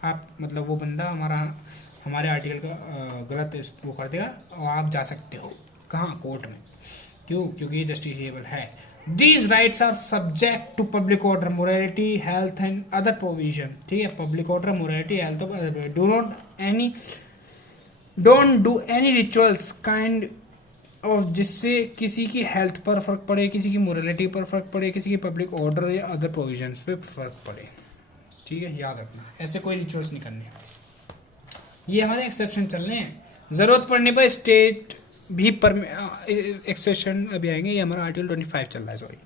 आप मतलब वो बंदा हमारे आर्टिकल का गलत वो कर देगा और आप जा सकते हो कहाँ, कोर्ट में। क्यों? क्योंकि ये जस्टिसेबल है। These rights are subject to public order, morality, health and other provision. ठीक है, पब्लिक ऑर्डर, मोरालिटी, हेल्थ और other, don't do any rituals kind of, जिससे किसी की हेल्थ पर फर्क पड़े, किसी की मोरालिटी पर फर्क पड़े, किसी की पब्लिक ऑर्डर या अदर प्रोविजन पे फर्क पड़े। ठीक है, याद रखना, ऐसे कोई रिचुअल्स नहीं करने। ये हमारे एक्सेप्शन चल रहे हैं। जरूरत पड़ने पर स्टेट भी एक्सेप्शन अभी आएंगे। ये हमारा आर्टिकल 25 चल रहा है, सॉरी।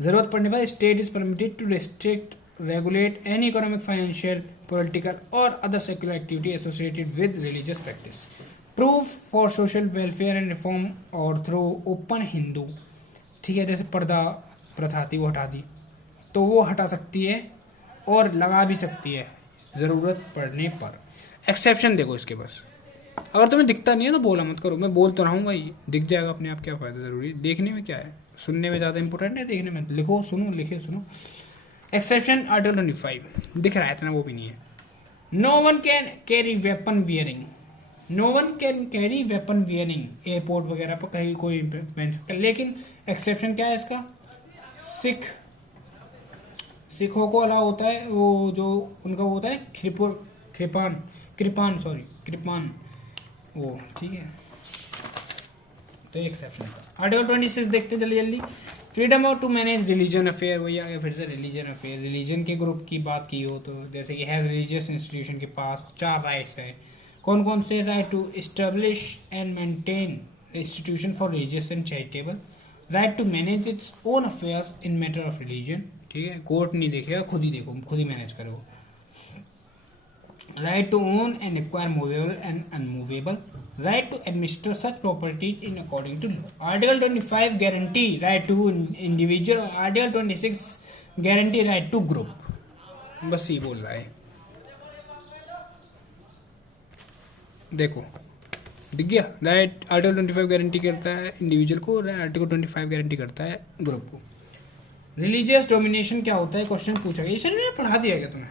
जरूरत पड़ने पर state is permitted to restrict regulate any economic, financial, political, or other secular activity associated with religious practice. Proof for social welfare and reform or through open Hindu. ठीक है, जैसे पर्दा प्रथा थी वो हटा दी, तो वो हटा सकती है और लगा भी सकती है ज़रूरत पड़ने पर। एक्सेप्शन देखो इसके पास, अगर तुम्हें दिखता नहीं है तो बोला मत करो, मैं बोल तो रहा हूँ भाई, दिख जाएगा अपने आप, क्या फ़ायदा, ज़रूरी देखने में क्या है, सुनने में ज़्यादा इंपॉर्टेंट है, देखने में लिखो सुनो लिखे सुनो। एक्सेप्शन आर्टिकल 25 दिख रहा है, इतना वो भी नहीं है। No one can carry weapon wearing, no one can carry weapon wearing, airport वगैरह पर कहीं कोई पहन सकता है, लेकिन एक्सेप्शन क्या है इसका, सिखों को अलाउ होता है, वो जो उनका वो होता है कृपान वो, ठीक है, तो एक्सेप्शन था। आर्टिकल 26 देखते हैं जल्दी जल्दी। Freedom to manage religion affair, वही आ गया फिर से रिलीजन अफेयर। रिलीजन के ग्रुप की बात की हो तो जैसे कि हैज रिलीजियस इंस्टीट्यूशन के पास 4 राइट्स है, कौन कौन से, right to establish and maintain institution for religious and charitable, right to manage its own affairs in matter of religion, ठीक है, कोर्ट नहीं देखेगा, खुद ही देखो, खुद ही मैनेज करो। Right to own and acquire movable and unmovable, right to administer such property in according to law. Article 25 guarantee right to individual, Article 26 guarantee right to group। बस ये बोल रहा है, देखो दिख गया, राइट। आर्टिकल 25 गारंटी करता है इंडिविजुअल को, आर्टिकल 25 गारंटी करता है ग्रुप को। रिलीजियस डोमिनेशन क्या होता है, क्वेश्चन पूछा गया, ये मैंने पढ़ा दिया क्या तुम्हें,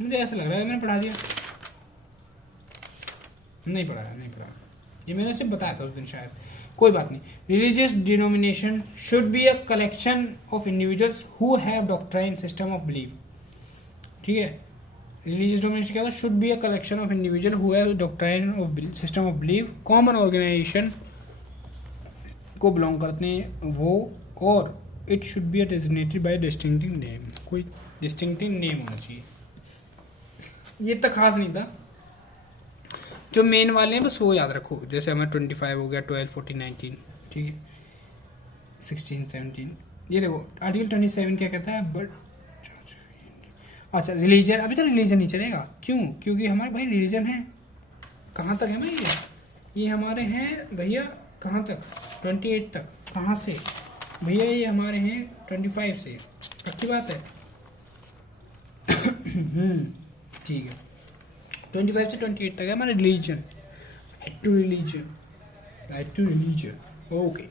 मुझे ऐसा लग रहा है मैंने पढ़ा दिया, नहीं पढ़ा, ये मैंने सिर्फ बताया था उस दिन शायद, कोई बात नहीं। Religious denomination should be a collection of individuals who have doctrine system of belief, ठीक है, रिलीजियस डोमिनेशन क्या होता है, should be a collection of individual who have doctrine of system of belief, common organisation को belong करते हैं वो, और it should be designated by distinctive name, कोई डिस्टिंक्टिव नेम होना चाहिए। ये तक खास नहीं था, जो मेन वाले हैं बस वो याद रखो, जैसे हमें 25 हो गया, 12, 14, 19, ठीक है, 16, 17, ये देखो आर्टिकल 27 क्या कहता है, बट अच्छा रिलीजन, अभी तो रिलीजन नहीं चलेगा, क्यों, क्योंकि हमारे भाई रिलीजन है, कहाँ तक है भाई ये हमारे हैं भैया, कहाँ तक, 28 तक, कहाँ से भैया, ये हमारे हैं 25 से, पक्की बात है। ठीक है, 25 से 28 तक है हमारा religion, right to religion, okay.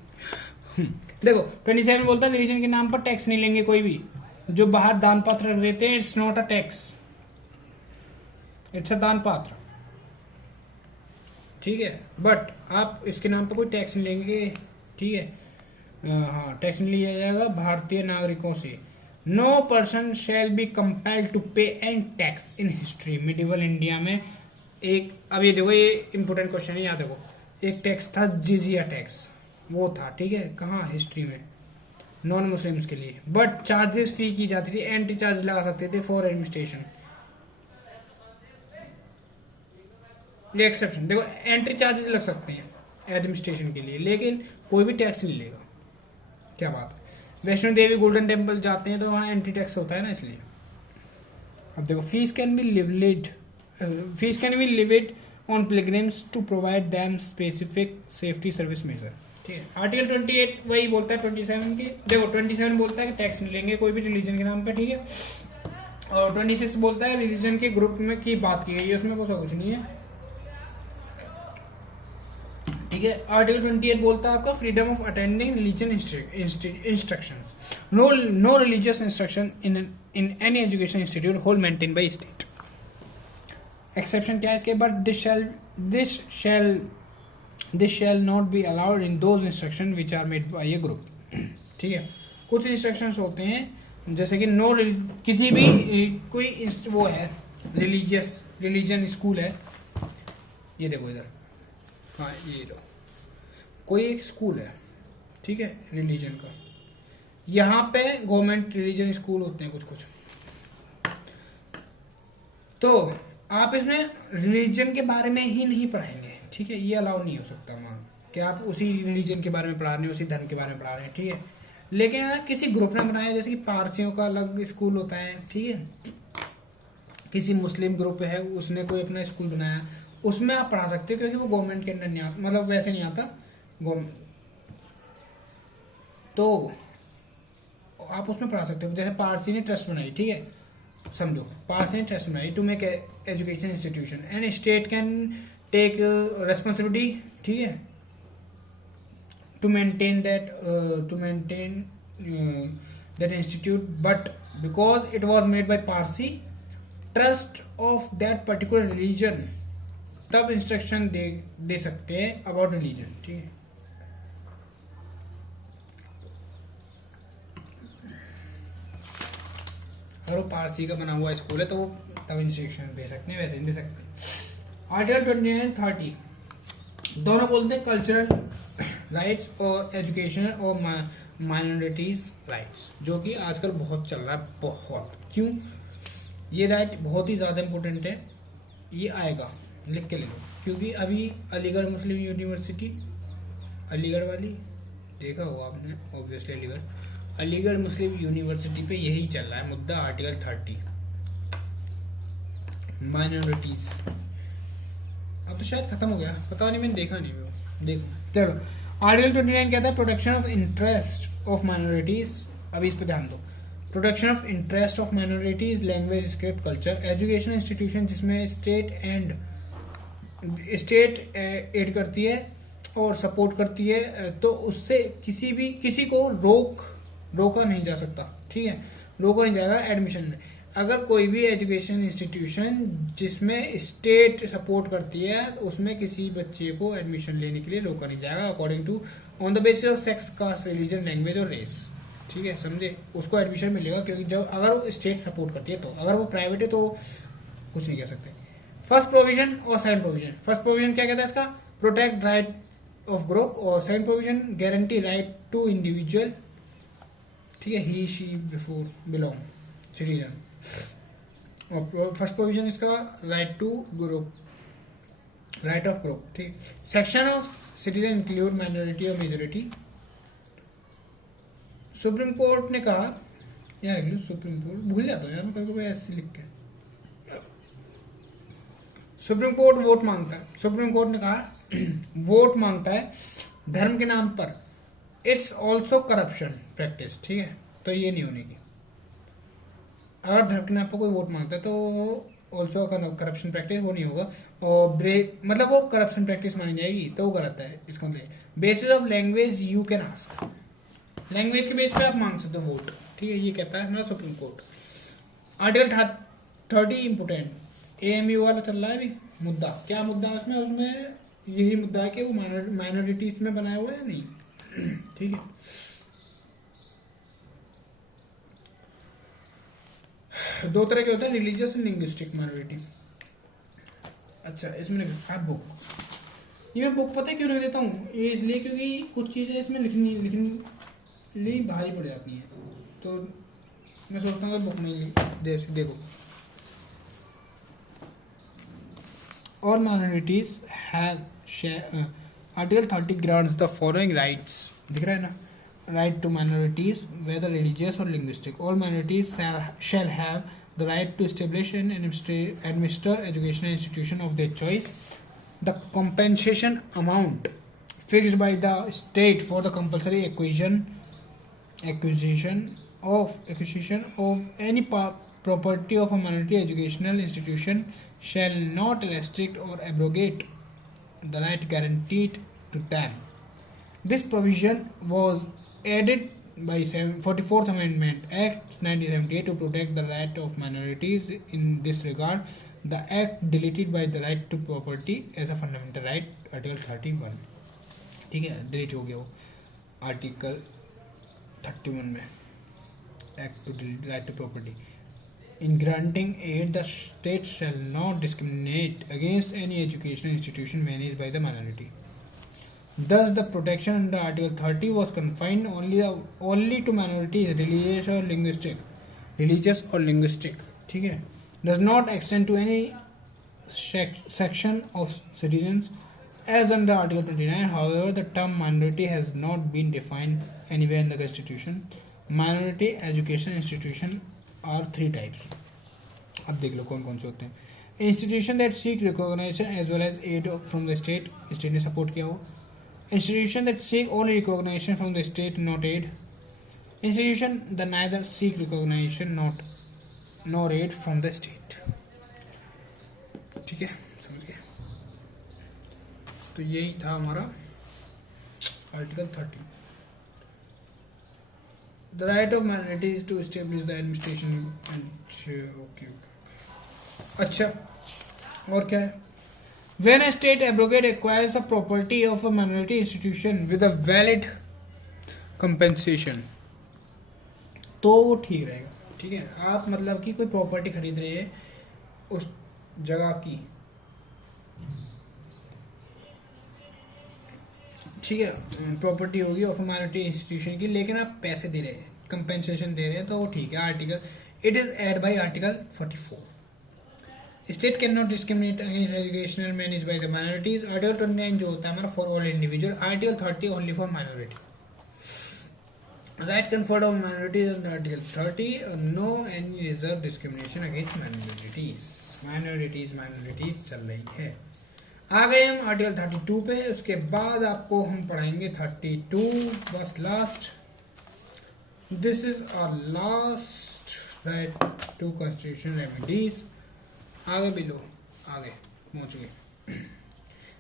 देखो 27 बोलता है रिलीजन के नाम पर टैक्स नहीं लेंगे कोई भी, जो बाहर दान पात्र रख देते हैं, it's not a tax, it's a दान पात्र, ठीक है, बट आप इसके नाम पर कोई टैक्स नहीं लेंगे, ठीक है, हाँ टैक्स नहीं लिया जाएगा भारतीय नागरिकों से। No person shall be compelled to pay an tax in history, medieval India में एक, अब ये देखो ये इंपोर्टेंट क्वेश्चन है, याद रखो, एक टैक्स था जिजिया टैक्स, वो था, ठीक है, कहाँ, हिस्ट्री में, नॉन मुस्लिम्स के लिए, बट चार्जेस फी की जाती थी, एंट्री चार्ज लगा सकते थे फॉर एडमिनिस्ट्रेशन, ये एक्सेप्शन, देखो एंट्री चार्जेस लग सकते हैं एडमिनिस्ट्रेशन के लिए, लेकिन कोई भी टैक्स नहीं लेगा, क्या बात है। वैष्णो देवी गोल्डन टेम्पल जाते हैं तो वहाँ एंट्री टैक्स होता है ना, इसलिए। अब देखो fees can be limited on pilgrims to provide them specific safety service measure, ठीक है। आर्टिकल 28 वही बोलता है 27 के, देखो 27 बोलता है कि टैक्स नहीं लेंगे कोई भी रिलीजन के नाम पे, ठीक है, और 26 बोलता है रिलीजन के ग्रुप में की बात की गई है, उसमें कुछ नहीं है, ठीक है। आर्टिकल 28 बोलता है आपका freedom of attending religion instructions, no religious instruction in any education institute hold maintain by state. Exception क्या है इसके, but this shall not be allowed in those instruction which are made by a group, ठीक है। कुछ instructions होते हैं जैसे कि नो, किसी भी कोई वो है रिलीजन स्कूल है, ये देखो इधर, हाँ ये लो, कोई एक स्कूल है, ठीक है, रिलीजन का, यहाँ पे गवर्नमेंट रिलीजन स्कूल होते हैं कुछ, तो आप इसमें रिलीजन के बारे में ही नहीं पढ़ाएंगे, ठीक है, ये अलाउ नहीं हो सकता वहाँ कि आप उसी रिलीजन के बारे में पढ़ा रहे हैं, उसी धर्म के बारे में पढ़ा रहे हैं, ठीक है। लेकिन अगर किसी ग्रुप ने बनाया, जैसे कि पारसियों का अलग स्कूल होता है, ठीक है, किसी मुस्लिम ग्रुप है उसने कोई अपना स्कूल बनाया, उसमें आप पढ़ा सकते हो क्योंकि वो गवर्नमेंट के अंडर नहीं आता, मतलब वैसे नहीं आता गवर्नमेंट, तो आप उसमें पढ़ा सकते हो। जैसे पारसी ने ट्रस्ट बनाई, ठीक है, समझो पारसी ने ट्रस्ट बनाई to make education institution and state can take responsibility, ठीक है, to maintain that institute, but because it was made by Parsi trust of that particular religion, तब इंस्ट्रक्शन दे सकते हैं अबाउट रिलीजन, ठीक है। अगर वो पारसी का बना हुआ स्कूल है तो वो तब इंस्ट्रक्शन दे सकते हैं, वैसे नहीं दे सकते। आर्टिकल 29-30 दोनों बोलते हैं कल्चरल राइट्स और एजुकेशन और माइनॉरिटीज राइट्स, जो कि आजकल बहुत चल रहा है, बहुत। क्यों? ये राइट बहुत ही ज़्यादा इंपॉर्टेंट है, ये आएगा, लिख के ले लो, क्योंकि अभी अलीगढ़ मुस्लिम यूनिवर्सिटी, अलीगढ़ वाली देखा होगा आपने ऑब्वियसली, अलीगढ़ मुस्लिम यूनिवर्सिटी पे यही चल रहा है मुद्दा, आर्टिकल 30 माइनॉरिटीज। अब तो शायद खत्म हो गया, पता नहीं, मैंने देखा नहीं वो, देखो चलो। आर्टिकल 29 कहता है protection of interest of minorities. अभी इस पर ध्यान दो। Protection of interest of minorities, language, script, culture, education institution जिसमें स्टेट एड करती है और सपोर्ट करती है, तो उससे किसी को रोका नहीं जा सकता, ठीक है, रोका नहीं जाएगा एडमिशन में। अगर कोई भी एजुकेशन इंस्टीट्यूशन जिसमें स्टेट सपोर्ट करती है, उसमें किसी बच्चे को एडमिशन लेने के लिए रोका नहीं जाएगा according to on the basis of sex, caste, religion, language और रेस, ठीक है, समझे, उसको एडमिशन मिलेगा। क्योंकि जब अगर वो स्टेट सपोर्ट करती है, तो अगर वो प्राइवेट है तो कुछ नहीं कह सकते। फर्स्ट प्रोविजन और सेकंड प्रोविजन। फर्स्ट प्रोविजन क्या कहता है इसका? प्रोटेक्ट राइट ऑफ ग्रुप, और second provision guarantee right to individual, ठीक है, he she before belong citizen. और फर्स्ट प्रोविजन इसका right to group, right of group, ठीक। Section of citizen include minority और मेजोरिटी। सुप्रीम कोर्ट ने कहा, यार सुप्रीम कोर्ट भूल जाता हूँ यार मैं कभी ऐसे लिख के। सुप्रीम कोर्ट वोट मांगता है, सुप्रीम कोर्ट ने कहा वोट मांगता है धर्म के नाम पर, इट्स ऑल्सो करप्शन प्रैक्टिस, ठीक है, तो ये नहीं होने की। अगर धर्म के नाम पर कोई वोट मांगता है तो ऑल्सो करप्शन प्रैक्टिस, वो नहीं होगा, और मतलब वो करप्शन प्रैक्टिस मानी जाएगी, तो वो गलत है। इसका मतलब basis of language you can ask, language के बेस पे आप मांग सकते हो वोट, ठीक है, ये कहता है हमारा supreme court. Article 30 important, AMU वाला चल रहा है अभी मुद्दा। क्या मुद्दा है उसमें? उसमें यही मुद्दा है कि वो माइनॉरिटीज में बनाया हुआ है नहीं, ठीक है। दो तरह के होते हैं, रिलीजियस एंड लिंग्विस्टिक माइनॉरिटी। अच्छा, इसमें आप बुक, ये मैं बुक पता है क्यों रख देता हूँ? ये इसलिए क्योंकि कुछ चीज़ें इसमें लिखनी भारी पड़ जाती हैं, तो मैं सोचता हूँ बुक में देखो। All minorities have Article 30 grants the following rights. दिख रहा है ना? Right to minorities, whether religious or linguistic. All minorities shall have the right to establish and administer educational institution of their choice. The compensation amount fixed by the state for the compulsory acquisition of any property of a minority educational institution shall not restrict or abrogate the right guaranteed to them. This provision was added by 44th Amendment Act 1978 to protect the right of minorities. In this regard, the act deleted by the right to property as a fundamental right, Article 31. ठीक है, delete हो गया वो article 31 में, act to right to property. In granting aid, the state shall not discriminate against any educational institution managed by the minority. Thus, the protection under Article 30 was confined only to minorities, religious or linguistic. ठीक है, does not extend to any section of citizens As under Article 29, however, the term minority has not been defined anywhere in the Constitution. Minority education institution are 3 types. अब देख लो कौन कौन से होते हैं. Institution that seek recognition as well as aid from the state, state ने support किया हो. Institution that seek only recognition from the state, not aid. Institution that neither seek recognition nor aid from the state. ठीक है, समझ गए. तो यही था हमारा article 30. The right of minorities to establish the administration. Okay. अच्छा, और क्या है? When a state abrogate acquires a property of a minority institution with a valid compensation, तो वो ठीक रहेगा. ठीक है, आप मतलब कि कोई प्रॉपर्टी खरीद रहे हैं उस जगह की, ठीक है, प्रॉपर्टी होगी ऑफ माइनॉरिटी इंस्टीट्यूशन की, लेकिन आप पैसे दे रहे हैं, कंपेंसेशन दे रहे हैं, तो वो ठीक है. Article it is aid by article 44. State can not discriminate against educational manage by the minorities. Article 29 जो होता है हमारा for all individual. Article 30 only for minority. Right conferred on minorities under article 30. No any reserve discrimination against minorities. Minorities चल रही है. आ गए हम article 32 पे. उसके बाद आपको हम पढ़ाएंगे 32, बस last. This is our last right to constitution remedies. आगे भी लो, आगे पहुंच गए.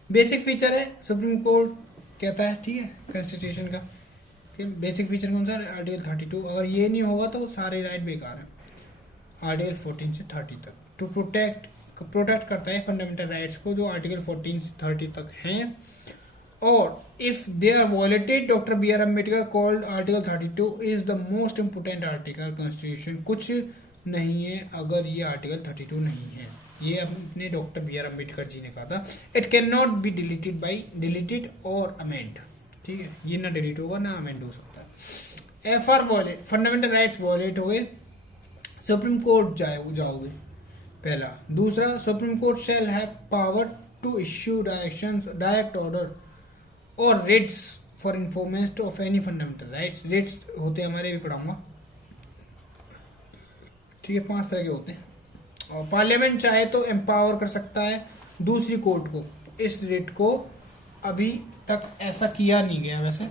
बेसिक फीचर है, सुप्रीम कोर्ट कहता है, ठीक है, कॉन्स्टिट्यूशन का. बेसिक फीचर कौन सा है? आर्टिकल 32. अगर ये नहीं होगा तो सारे राइट बेकार है. आर्टिकल 14 से 30 तक टू प्रोटेक्ट करता है फंडामेंटल राइट्स को, जो आर्टिकल 14 से 30 तक हैं. और if they are violated, doctor B R Ambedkar called article 32 is the most important article constitution. कुछ नहीं है अगर ये आर्टिकल 32 नहीं है. ये अपने doctor B R Ambedkar ji ने कहा था. It can not be deleted और अमेंड. ठीक है, ये ना डिलीट होगा ना अमेंड हो सकता है. F R violate, fundamental rights violate हो गए, सुप्रीम कोर्ट जाओगे. पहला. दूसरा, supreme court shall have power to issue direct order और writs for enforcement of any fundamental rights. Writs होते हैं हमारे, भी पढ़ाऊंगा. ठीक है, 5 तरह के होते हैं. और पार्लियामेंट चाहे तो एम्पावर कर सकता है दूसरी कोर्ट को. इस रिट को अभी तक ऐसा किया नहीं गया, वैसे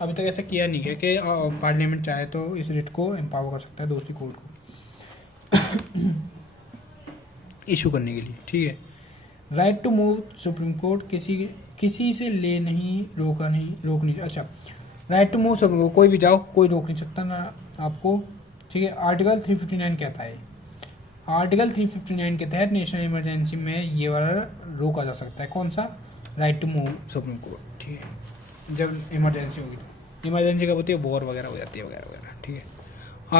अभी तक ऐसा किया नहीं गया कि पार्लियामेंट चाहे तो इस रिट को एम्पावर कर सकता है दूसरी कोर्ट को इशू करने के लिए. ठीक है. Right to move supreme court, किसी से ले नहीं, रोक नहीं. अच्छा, right to move supreme court, कोई भी जाओ, कोई रोक नहीं सकता ना आपको. ठीक है. आर्टिकल 359 कहता है, आर्टिकल 359 के तहत नेशनल इमरजेंसी में ये वाला रोका जा सकता है. कौन सा? Right to move supreme court. ठीक है, जब इमरजेंसी होगी तो. इमरजेंसी कब होती है? वॉर वगैरह हो जाती है वगैरह वगैरह. ठीक है.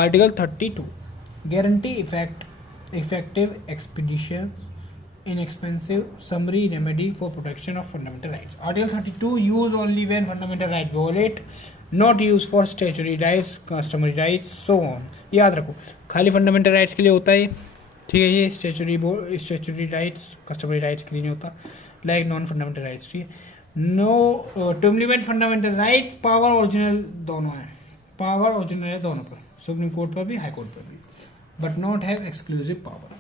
Article 32 guarantee effective expeditious inexpensive summary remedy for protection of fundamental rights. Article 32 use only when fundamental rights violate, not used for statutory rights, customary rights, so on. याद रखो, खाली फंडामेंटल राइट्स के लिए होता है. ठीक है, ये स्टैच्यूटरी राइट्स, कस्टमरी राइट्स के लिए नहीं होता, लाइक नॉन फंडामेंटल राइट्स. ठीक है. No to implement fundamental rights, power original दोनों है. पावर ओरिजिनल है दोनों पर, सुप्रीम कोर्ट पर भी, हाई कोर्ट पर भी, but not have exclusive power.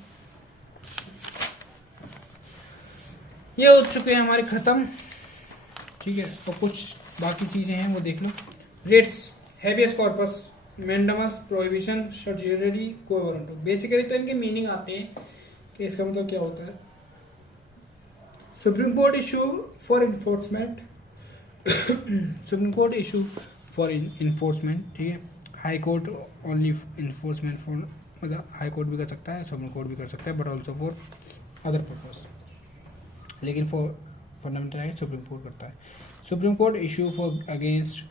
ये हो चुके हैं हमारे खत्म. ठीक है. और कुछ बाकी चीजें हैं वो देख लो. Writs, habeas corpus, mandamus, prohibition, certificatory, quo warrant. Basically तो इनके मीनिंग आते हैं कि इसका मतलब क्या होता है. Supreme court issue for enforcement, supreme court issue for enforcement. ठीक है. High court only enforcement for, मतलब हाई कोर्ट भी कर सकता है, सुप्रीम कोर्ट भी कर सकता है, but also for other purpose. लेकिन for fundamental right supreme court करता है. Supreme court issue for against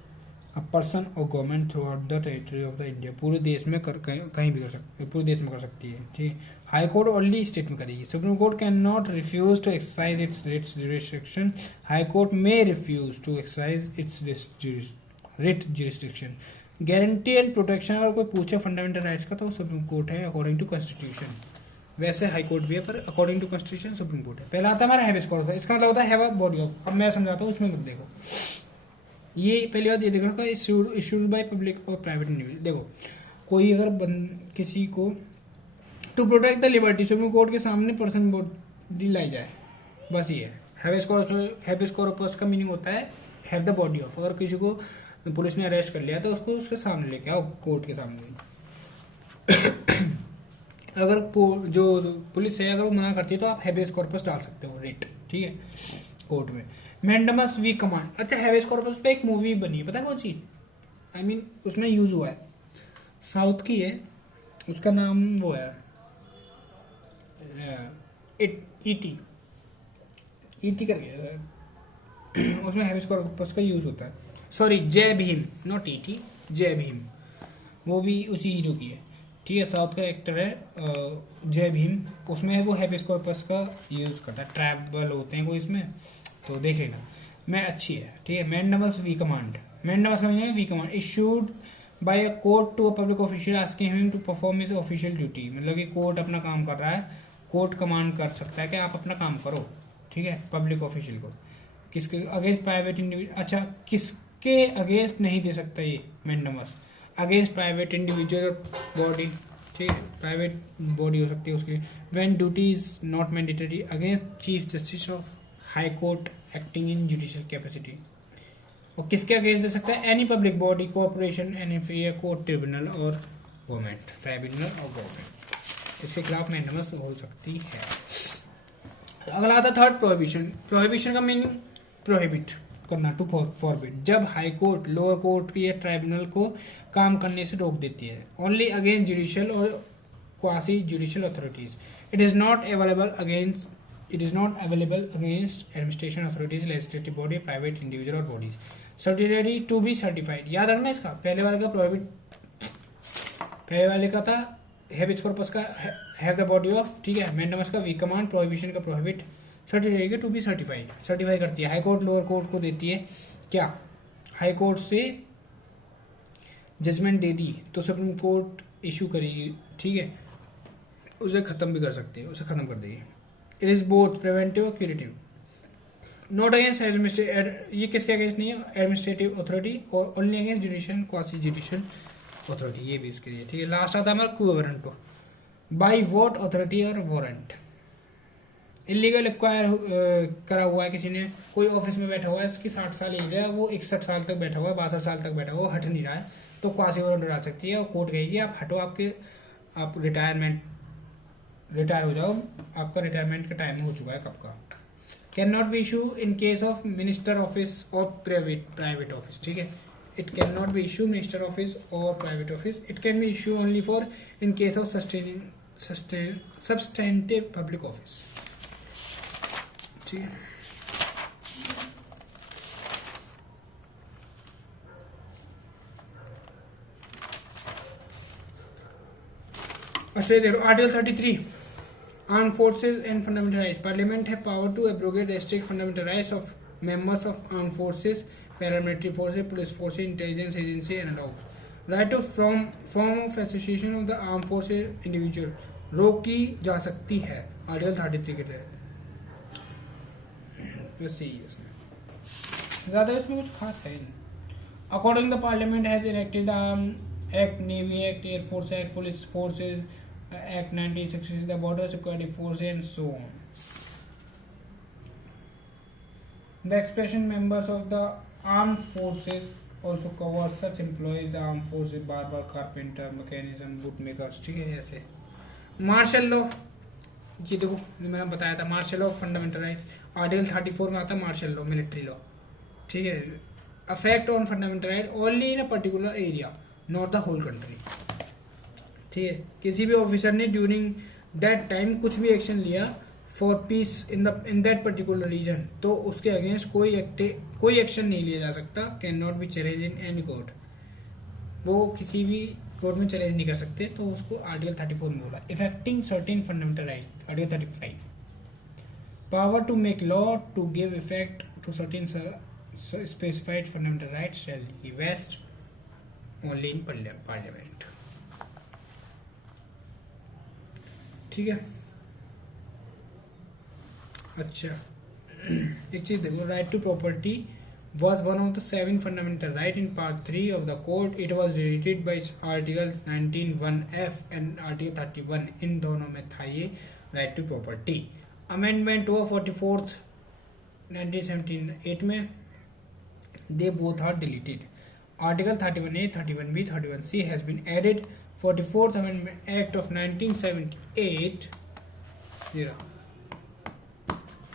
a person और government throughout the territory of the India. पूरे देश में कहीं भी कर सकते, पूरे देश में कर सकती है. ठीक है. हाई कोर्ट ओनली स्टेट में करेगी. Supreme court can not refuse to exercise its writs jurisdiction. High court may refuse to exercise its writ jurisdiction. Guarantee and protection, अगर कोई पूछे फंडामेंटल राइट्स का तो सुप्रीम कोर्ट है अकॉर्डिंग टू कॉन्स्टिट्यूशन. वैसे high court भी है, पर according to constitution supreme court है। पहला आता है हमारा हैबियस कॉर्पस, इसका मतलब होता है हैव अ बॉडी ऑफ। अब मैं समझाता हूँ, उसमें मत देखो। ये पहली बात ये देखो, इशूड बाय पब्लिक और प्राइवेट इंडिविजुअल। देखो कोई अगर किसी को to protect the liberty, supreme court के सामने पर्सन बॉडी लाई जाए, बस ये है हैबियस कॉर्पस का मीनिंग होता है हैव द बॉडी ऑफ। अगर किसी को पुलिस ने अरेस्ट कर लिया तो उसको उसके सामने लेके आओ, कोर्ट के सामने। अगर जो पुलिस है अगर वो मना करती है तो आप हैबियस कॉर्पस डाल सकते हो, रिट, ठीक है, कोर्ट में। Mandamus we command. अच्छा, हैबियस कॉर्पस पे एक मूवी बनी है, पता है कौन सी? आई मीन उसमें यूज हुआ है, साउथ की है, उसका नाम वो है ईटी करके। उसमें हैबियस कॉर्पस का यूज होता है। सॉरी, जय भीम, नॉट ईटी, जय भीम। वो भी उसी हीरो की है, ठीक है, साउथ का एक्टर है जय भीम। उसमें वो हैबियस कॉर्पस का यूज करता है, ट्रैवल होते हैं कोई इसमें, तो देख लेना। मैं अच्छी है, ठीक है। मैंडेमस वी कमांड, मैंडेमस का मीनिंग है we command. Issued by a court to a public official asking him to perform his official duty. मतलब कि कोर्ट अपना काम कर रहा है, कोर्ट कमांड कर सकता है कि आप अपना काम करो, ठीक है, पब्लिक ऑफिशियल को। किसके अगेंस्ट? Private individual. अच्छा, किसके अगेंस्ट नहीं दे सकता ये mandamus? Against private individual body, ठीक है, प्राइवेट बॉडी हो सकती है उसके लिए। When duty is not mandatory, against chief justice of high court acting in judicial capacity. और किसके अगेंस्ट दे सकता है? Any public body, corporation, any free court, tribunal और गवर्नमेंट, ट्राइब्यूनल और गवर्नमेंट, इसके खिलाफ मैंडेमस हो सकती है। अगला आता है थर्ड, प्रोहिबिशन। प्रोहिबिशन का मीनिंग प्रोहिबिट करना, टू फॉरबिड। जब हाई कोर्ट, लोअर कोर्ट या ट्राइब्यूनल को काम करने से रोक देती है। ओनली अगेंस्ट जुडिशियल और quasi judicial authorities. It is not available against administration authorities, legislative body, private individual और bodies. Subsidiary to be certified, याद रखना इसका। पहले वाले का प्रोहिबिट, पहले वाले का था हैबियस कॉर्पस का हैव द बॉडी ऑफ, ठीक है, मैंडेमस का वी कमांड, प्रोहिबिशन का प्रोहिबिट, सब्सिडियरी का टू बी सर्टिफाइड, सर्टिफाई करती है। हाई कोर्ट लोअर कोर्ट को देती है क्या? हाई कोर्ट से जजमेंट दे दी तो सुप्रीम कोर्ट इशू करेगी, ठीक है, उसे खत्म भी कर सकती है, उसे खत्म कर देगी। इट इज बोथ प्रिवेंटिव और क्यूरेटिव। नॉट अगेंस्ट एडमिनिस्ट्रेटिव, ये किसके अगेंस्ट नहीं है? एडमिनिस्ट्रेटिव अथॉरिटी, और only against judicial, quasi judicial authority, ये भी इसके लिए, ठीक है। लास्ट आता है हमारा क्यूरेंटो, बाई वोट अथॉरिटी और वारंट। इलीगल एक्वायर करा हुआ है किसी ने, कोई ऑफिस में बैठा हुआ है, उसकी 60 साल एज है, वो 61 साल तक बैठा हुआ है, 62 साल तक बैठा हुआ है, वो हट नहीं रहा है, तो क्वासी वारंट डाल सकती है और कोर्ट कहेगी आप हटो, आप रिटायर हो जाओ, आपका रिटायरमेंट का टाइम हो चुका है कब का। Can not B issue in case of minister office और प्राइवेट ऑफिस, ठीक है। It cannot be issue minister office or private office. It can be issue only for in case of substantive public office. ठीक है। अच्छा देखो article 33 arm forces and fundamental rights. Parliament है power to abrogate restrict fundamental rights of members of arm forces, paramilitary forces, police forces, intelligence agency and all. Right to form of association of the armed forces individual रोकी जा सकती है article 33 के तहत। बस यही है इसमें, ज़्यादा इसमें कुछ खास है नहीं। According the parliament has enacted the arm act, navy act, air force act, police forces act 1966, the border security force and so on. The expression members of the armed forces also cover such employees the armed forces, barber, carpenter, mechanism, bootmakers, ठीक है। ऐसे martial law, ये देखो मैंने बताया था martial law fundamental rights, article 34 में आता है मार्शल लॉ, मिलिट्री लॉ, ठीक है। Affect on fundamental right only in a particular area, not the whole country, ठीक है। किसी भी ऑफिसर ने ड्यूरिंग दैट टाइम कुछ भी एक्शन लिया for peace in that particular region, तो उसके अगेंस्ट कोई एक्शन नहीं लिया जा सकता। Can not be challenge in any court, वो किसी भी कोर्ट में चैलेंज नहीं कर सकते, तो उसको आर्टिकल 34 में बोला। Effecting certain fundamental right, article 35 power to make law to give effect to certain specified fundamental right shall be vest only in parliament, ठीक है। अच्छा एक चीज देखो, right to property was one of the 7 fundamental right in part 3 of the code. It was related by article 19(1)(f) and article 31. इन दोनों में था ये right to property. Amendment हुआ 44th 1978 में, they both are deleted. Article 31A, 31B, 31C has been added. 44th Amendment Act of 1978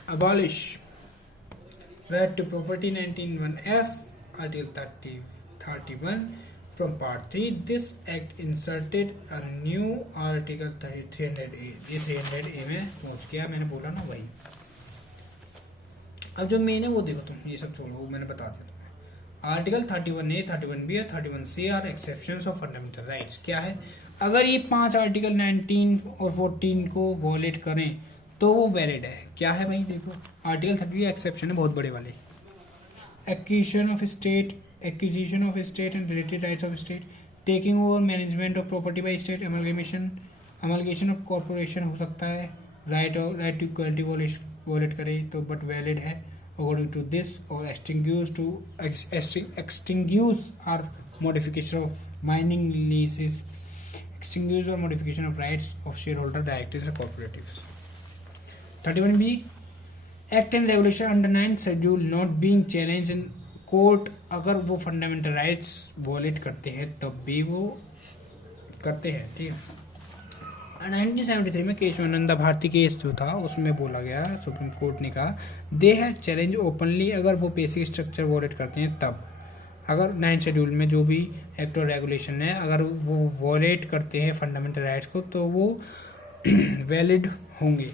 abolish right to property 19(1)(f), article 31 from part 3. This act inserted a new article 300A. ये 300A में पहुंच गया, मैंने बोला ना वही। अब जो मेन है वो देखो तुम, ये सब छोड़ो, मैंने बता दिया तुम्हें। आर्टिकल 31A, 31B और 31C are exceptions of fundamental rights. क्या है, अगर ये 5 आर्टिकल 19 और 14 को वॉलेट करें तो वो वैलिड है। क्या है भाई, देखो आर्टिकल 30 एक्सेप्शन है बहुत बड़े वाले। Acquisition of state and related rights of state, taking over management of property by state, amalgamation of corporation हो सकता है, राइट टू इक्वलिटी वॉलेट करे तो बट वैलिड है अकॉर्डिंग टू दिस, और extinguish or modification of mining leases, extinguish और modification of rights of share holder directors and corporatives. 31B, act and regulation under 9th schedule not being challenge in court. अगर वो fundamental rights wallet करते हैं तब भी वो करते हैं, ठीक है। 1973 में केशवानंदा भारती केस जो था उसमें बोला गया, सुप्रीम कोर्ट ने कहा दे हैव चैलेंज ओपनली, अगर वो बेसिक स्ट्रक्चर वॉलेट करते हैं तब। अगर 9th शेड्यूल में जो भी एक्ट और रेगुलेशन है अगर वो वॉलेट करते हैं फंडामेंटल राइट्स को तो वो वैलिड होंगे,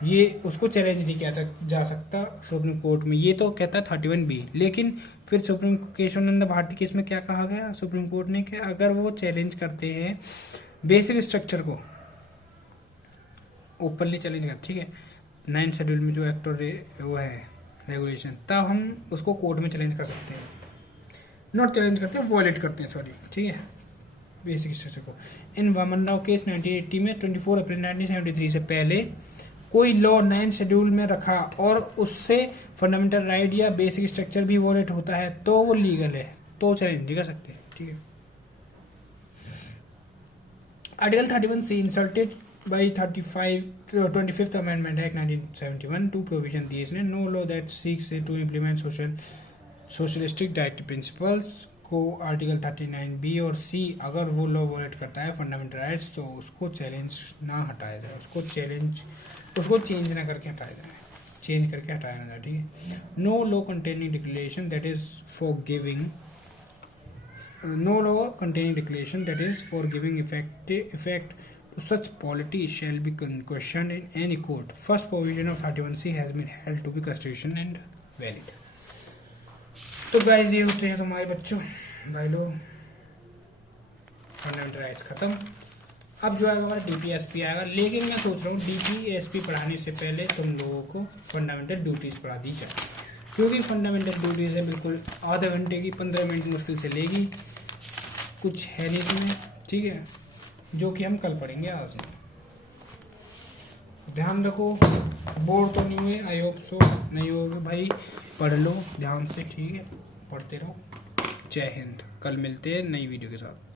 ये उसको चैलेंज नहीं किया जा सकता सुप्रीम कोर्ट में। ये तो कहता है 31B, लेकिन फिर सुप्रीम केशवानंद भारती केस में क्या कहा गया सुप्रीम कोर्ट ने कि अगर वो चैलेंज करते हैं बेसिक स्ट्रक्चर को, ओपनली चैलेंज कर, ठीक है, 9th शेड्यूल में जो एक्ट और वो है रेगुलेशन, तब हम उसको कोर्ट में चैलेंज कर सकते हैं। नॉट चैलेंज करते हैं, वॉलेट करते हैं, सॉरी, ठीक है, बेसिक स्ट्रक्चर को। इन वामन राव केस 1980 में 24 अप्रैल 1973 से पहले कोई लॉ 9th शेड्यूल में रखा और उससे फंडामेंटल राइट या बेसिक स्ट्रक्चर भी वॉलेट होता है तो वो लीगल है, तो चैलेंज नहीं कर सकते, ठीक है। Article 31C insulted by 25th amendment act 1971 to provision दिए ने no law that seeks to implement socialistic directive principles को। आर्टिकल 39B और C अगर वो लॉ वॉलेट करता है फंडामेंटल राइट्स तो उसको चैलेंज ना हटाया जाए, उसको चेंज ना करके हटाया जाए, चेंज करके हटाया ना जाए, ठीक है। No law containing declaration that is for giving effect to such polity shall be questioned in any court. First provision of 31C has been held to be constitutional and valid. तो guys ये होते हैं तुम्हारे बच्चों, भाई लोग, fundamental rights खत्म। अब जो आएगा हमारा DPSP आएगा, लेकिन मैं सोच रहा हूँ DPSP पढ़ाने से पहले तुम लोगों को फंडामेंटल ड्यूटीज पढ़ा दी जाए, क्योंकि फंडामेंटल ड्यूटीज है बिल्कुल आधे घंटे की, 15 मिनट मुश्किल से लेगी, कुछ है नहीं इसमें, ठीक है, जो कि हम कल पढ़ेंगे आज। ध्यान रखो, बोर्ड तो नहीं हुए, आई होप सो नहीं होगा भाई, पढ़ लो ध्यान से, ठीक है, पढ़ते रहो। जय हिंद, कल मिलते हैं नई वीडियो के साथ।